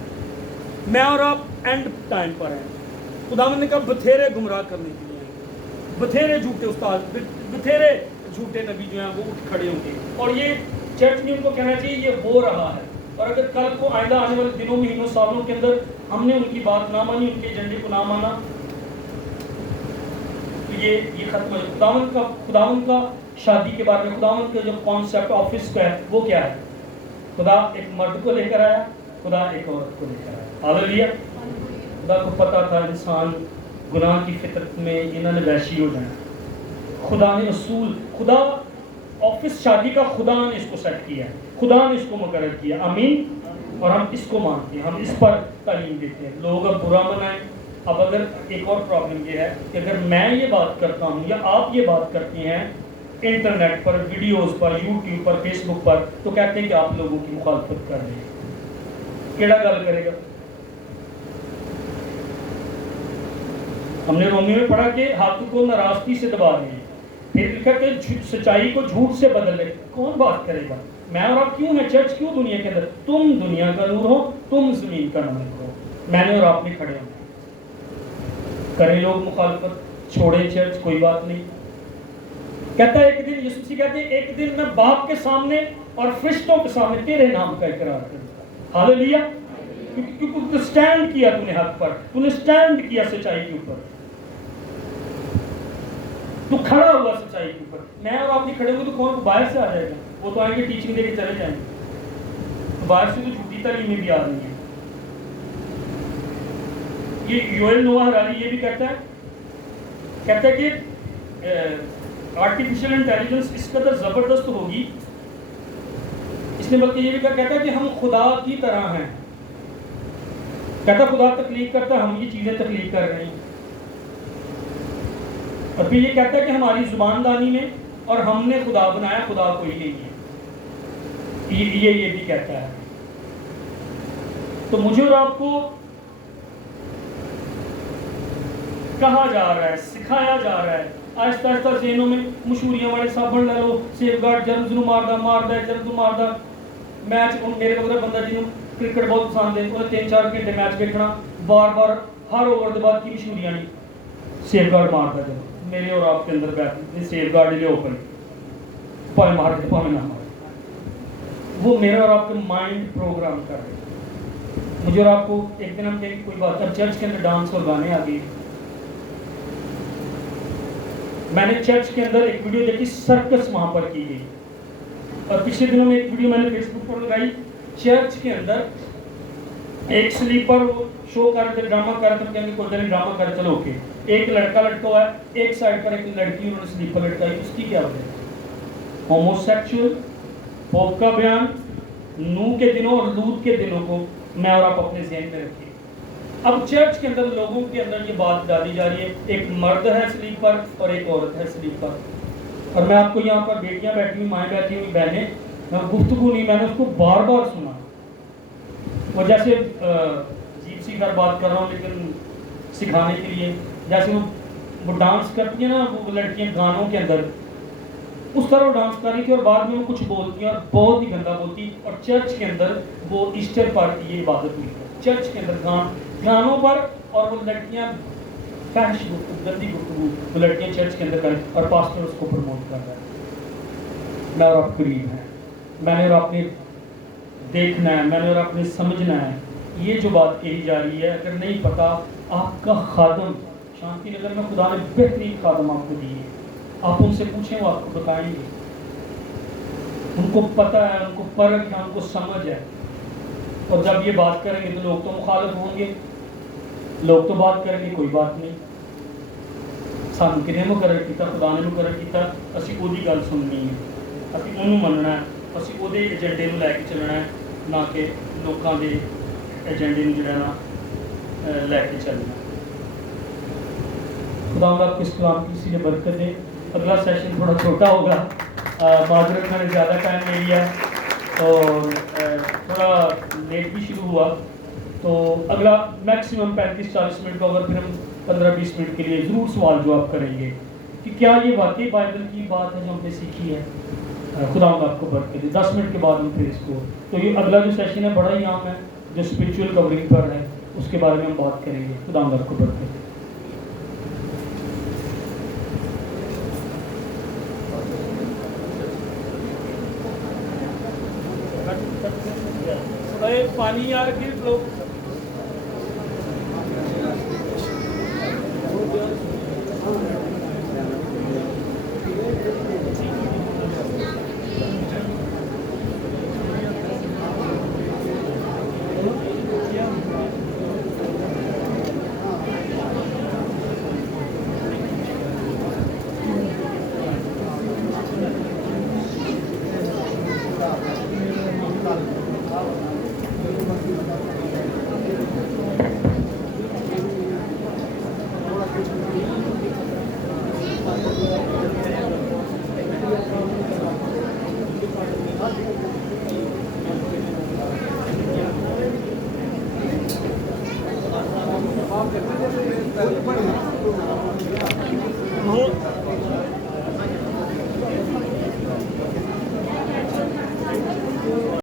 میں اور آپ اینڈ ٹائم پر ہیں. خداوند نے کہا بتھیرے گمراہ کرنے کے لیے, بتھیرے جھوٹے استاد, بتھیرے جھوٹے نبی جو ہیں وہ اٹھ کھڑے ہوں گے. اور یہ چرچ میں ان کو کہنا چاہیے یہ ہو رہا ہے. اور اگر کل کو آئندہ آنے والے دنوں, مہینوں, سالوں کے اندر ہم نے ان کی بات نہ مانی, ان کے ایجنڈے کو نہ مانا, تو یہ ختم ہو جائے. خداوند کا شادی کے بارے میں, خداوند کا جو کانسیپٹ آفس کا ہے وہ کیا ہے؟ خدا ایک مرد کو لے کر آیا, خدا ایک عورت کو لے کر آیا. ہاللیلویا. خدا کو پتا تھا انسان گناہ کی فطرت میں انہوں نے وحشی ہو جانا. خدا نے اصول, خدا آفس شادی کا خدا نے اس کو سیٹ کیا ہے, خدا نے اس کو مقرر کیا. آمین. اور ہم اس کو مانتے ہیں, ہم اس پر تعلیم دیتے ہیں. لوگ اب برا منائیں. اب اگر ایک اور پرابلم یہ ہے کہ اگر میں یہ بات کرتا ہوں یا آپ یہ بات کرتے ہیں انٹرنیٹ پر, ویڈیوز پر, یوٹیوب پر, فیس بک پر, تو کہتے ہیں کہ آپ لوگوں کی مخالفت کر رہے ہیں. کیڑا گل کرے گا؟ ہم نے رومیو میں پڑھا کہ حق کو ناراستی سے دبا رہے ہیں, پھر لکھا کہ سچائی کو جھوٹ سے بدل رہے. کون بات کرے گا؟ میں اور آپ کیوں ہیں چرچ, کیوں دنیا کے اندر؟ تم دنیا کا نور ہو, تم زمین کا نور ہو. میں نے اور آپ نے کھڑے ہوں. کریں لوگ مخالفت, چھوڑیں چرچ, کوئی بات نہیں. کہتا ہے ایک دن, یسوع کہتے ہیں ایک دن میں باپ کے سامنے اور فرشتوں کے سامنے تیرے نام کا اقرار کروں گا. ہاللیلویا. کیونکہ تو سٹینڈ کیا, تو نے حق پر, تو نے سٹینڈ کیا سچائی کے اوپر, تو کھڑا ہوا سچائی کے اوپر. میں اور آپ نہیں کھڑے ہوئے تو کون باہر سے آ جائے گا؟ وہ تو آئیں گے ٹیچنگ دے کے چلے جائیں گے. باہر سے تو جھوٹی تعلیمیں بھی آ رہی ہیں. یہ یوئل نوآ ہراری یہ بھی کہتا ہے کہ آرٹیفیشل انٹیلیجنس اس قدر زبردست ہوگی, اس نے بلکہ یہ بھی کہتا ہے کہ ہم خدا کی طرح ہیں. کہتا خدا تخلیق کرتا ہے, ہم یہ چیزیں تخلیق کر رہے ہیں. اور پھر یہ کہتا ہے کہ ہماری زبان دانی میں اور ہم نے خدا بنایا, خدا کوئی نہیں ہے. یہ بھی کہتا ہے. تو مجھے اور آپ کو کہا جا رہا ہے, سکھایا جا رہا ہے, آہستہ آہستہ ذہنوں میں مشہوریاں والے صابن لے لو, سیف گارڈ جرمز نو ماردا ہے, جرمز نو ماردا. میچ میرے وغیرہ بندہ جنہوں کرکٹ بہت پسند ہے, انہیں 3-4 گھنٹے میچ دیکھنا, بار بار ہر اوور کے بعد کی مشہوریاں نہیں, سیف گارڈ ماردا. جب میرے اور آپ کے اندر بیٹھ سیف گارڈ لے اوپن پائے مار کے پائے نہ مارے, وہ میرے اور آپ کے مائنڈ پروگرام کر رہے ہیں. مجھے اور آپ کو ایک دن ہم کہیں کوئی بات, اب چرچ کے اندر ڈانس اور گانے آ گئے. میں نے چرچ کے اندر ایک ویڈیو دیکھی, سرکس وہاں پر کی گئی. اور پچھلے دنوں میں ایک ویڈیو میں نے فیس بک پر لگائی, چرچ کے اندر ایک سلیپر شو کر رہے تھے, ڈرامہ کر رہے تھے, کہیں کوئی دن ڈرامہ کر رہے, چلو اوکے. ایک لڑکا لٹکا ہوا ہے, ایک سائڈ پر ایک لڑکی انہوں نے سلیپر لٹکائی. اس کی کیا وجہ ہے؟ ہومو سیکچوئل, پوپ کا بیان, نوح کے دنوں اور لوط کے دنوں کو میں اور آپ اپنے ذہن میں رکھیں. اب چرچ کے اندر لوگوں کے اندر یہ بات ڈالی جا رہی ہے, ایک مرد ہے سلیپر اور ایک عورت ہے سلیپر. اور میں آپ کو یہاں پر بیٹیاں بیٹھی ہوئی، مائیں بیٹھی ہوئی، بہنیں، میں گفتگو نہیں، میں نے اس کو بار بار سنا. وہ جیسے عجیب سی گھر بات کر رہا ہوں لیکن سکھانے کے لیے، جیسے وہ ڈانس کرتی ہیں نا وہ لڑکیاں گانوں کے اندر، اس طرح وہ ڈانس کر رہی تھی اور بعد میں وہ کچھ بولتی ہیں اور بہت ہی گندا بولتی. اور چرچ کے اندر وہ ایسٹر پر یہ عبادت ہوئی ہے، چرچ کے اندر گانوں پر، اور وہ لڑکیاں فحش گفتگو، گندی گفتگو وہ لڑکیاں چرچ کے اندر کریں اور پاسٹر اس کو پروموٹ کر رہا ہے. میں اور آپ قریب ہیں، میں نے اور آپ نے دیکھنا ہے، میں نے اور آپ نے سمجھنا ہے. یہ جو بات کہی جا رہی ہے، اگر نہیں پتا آپ کا خادم، شانتی نگر میں خدا نے بہترین خادم آپ کو دیے، آپ ان سے پوچھیں وہ آپ کو بتائیں گے. ان کو پتہ ہے، ان کو پرکھ ہے، ان کو سمجھ ہے. اور جب یہ بات کریں گے تو لوگ تو مخالف ہوں گے، لوگ تو بات کریں گے، کوئی بات نہیں. سانو کنے مقرر کیتا؟ خدا نے مقرر کیتا. اسی وہی گل سننی ہے، اسی انہوں مننا ہے، اسی وہ ایجنڈے نو لے کے چلنا ہے، نہ کہ لوگوں کے ایجنڈے نو جڑا نا لے کے چلنا. خدا آپ کو اس کلام کی کسی نے برکت دے. اگلا سیشن تھوڑا چھوٹا ہوگا، معذرت میں نے زیادہ ٹائم لے لیا اور تھوڑا لیٹ بھی شروع ہوا، تو اگلا میکسیمم 35-40 منٹ کا ہوگا. پھر ہم 15-20 منٹ کے لیے ضرور سوال جواب کریں گے کہ کیا یہ واقعی بائبل کی بات ہے جو ہم نے سیکھی ہے. خدا آپ کو برکت دے. 10 منٹ کے بعد ہم پھر اس کو، تو یہ اگلا جو سیشن ہے بڑا ہی عام ہے، جو اسپرچول کورنگ پر ہے، اس کے بارے میں ہم بات کریں گے. خدا آپ کو برکت دے. پانی یار کہ لوگ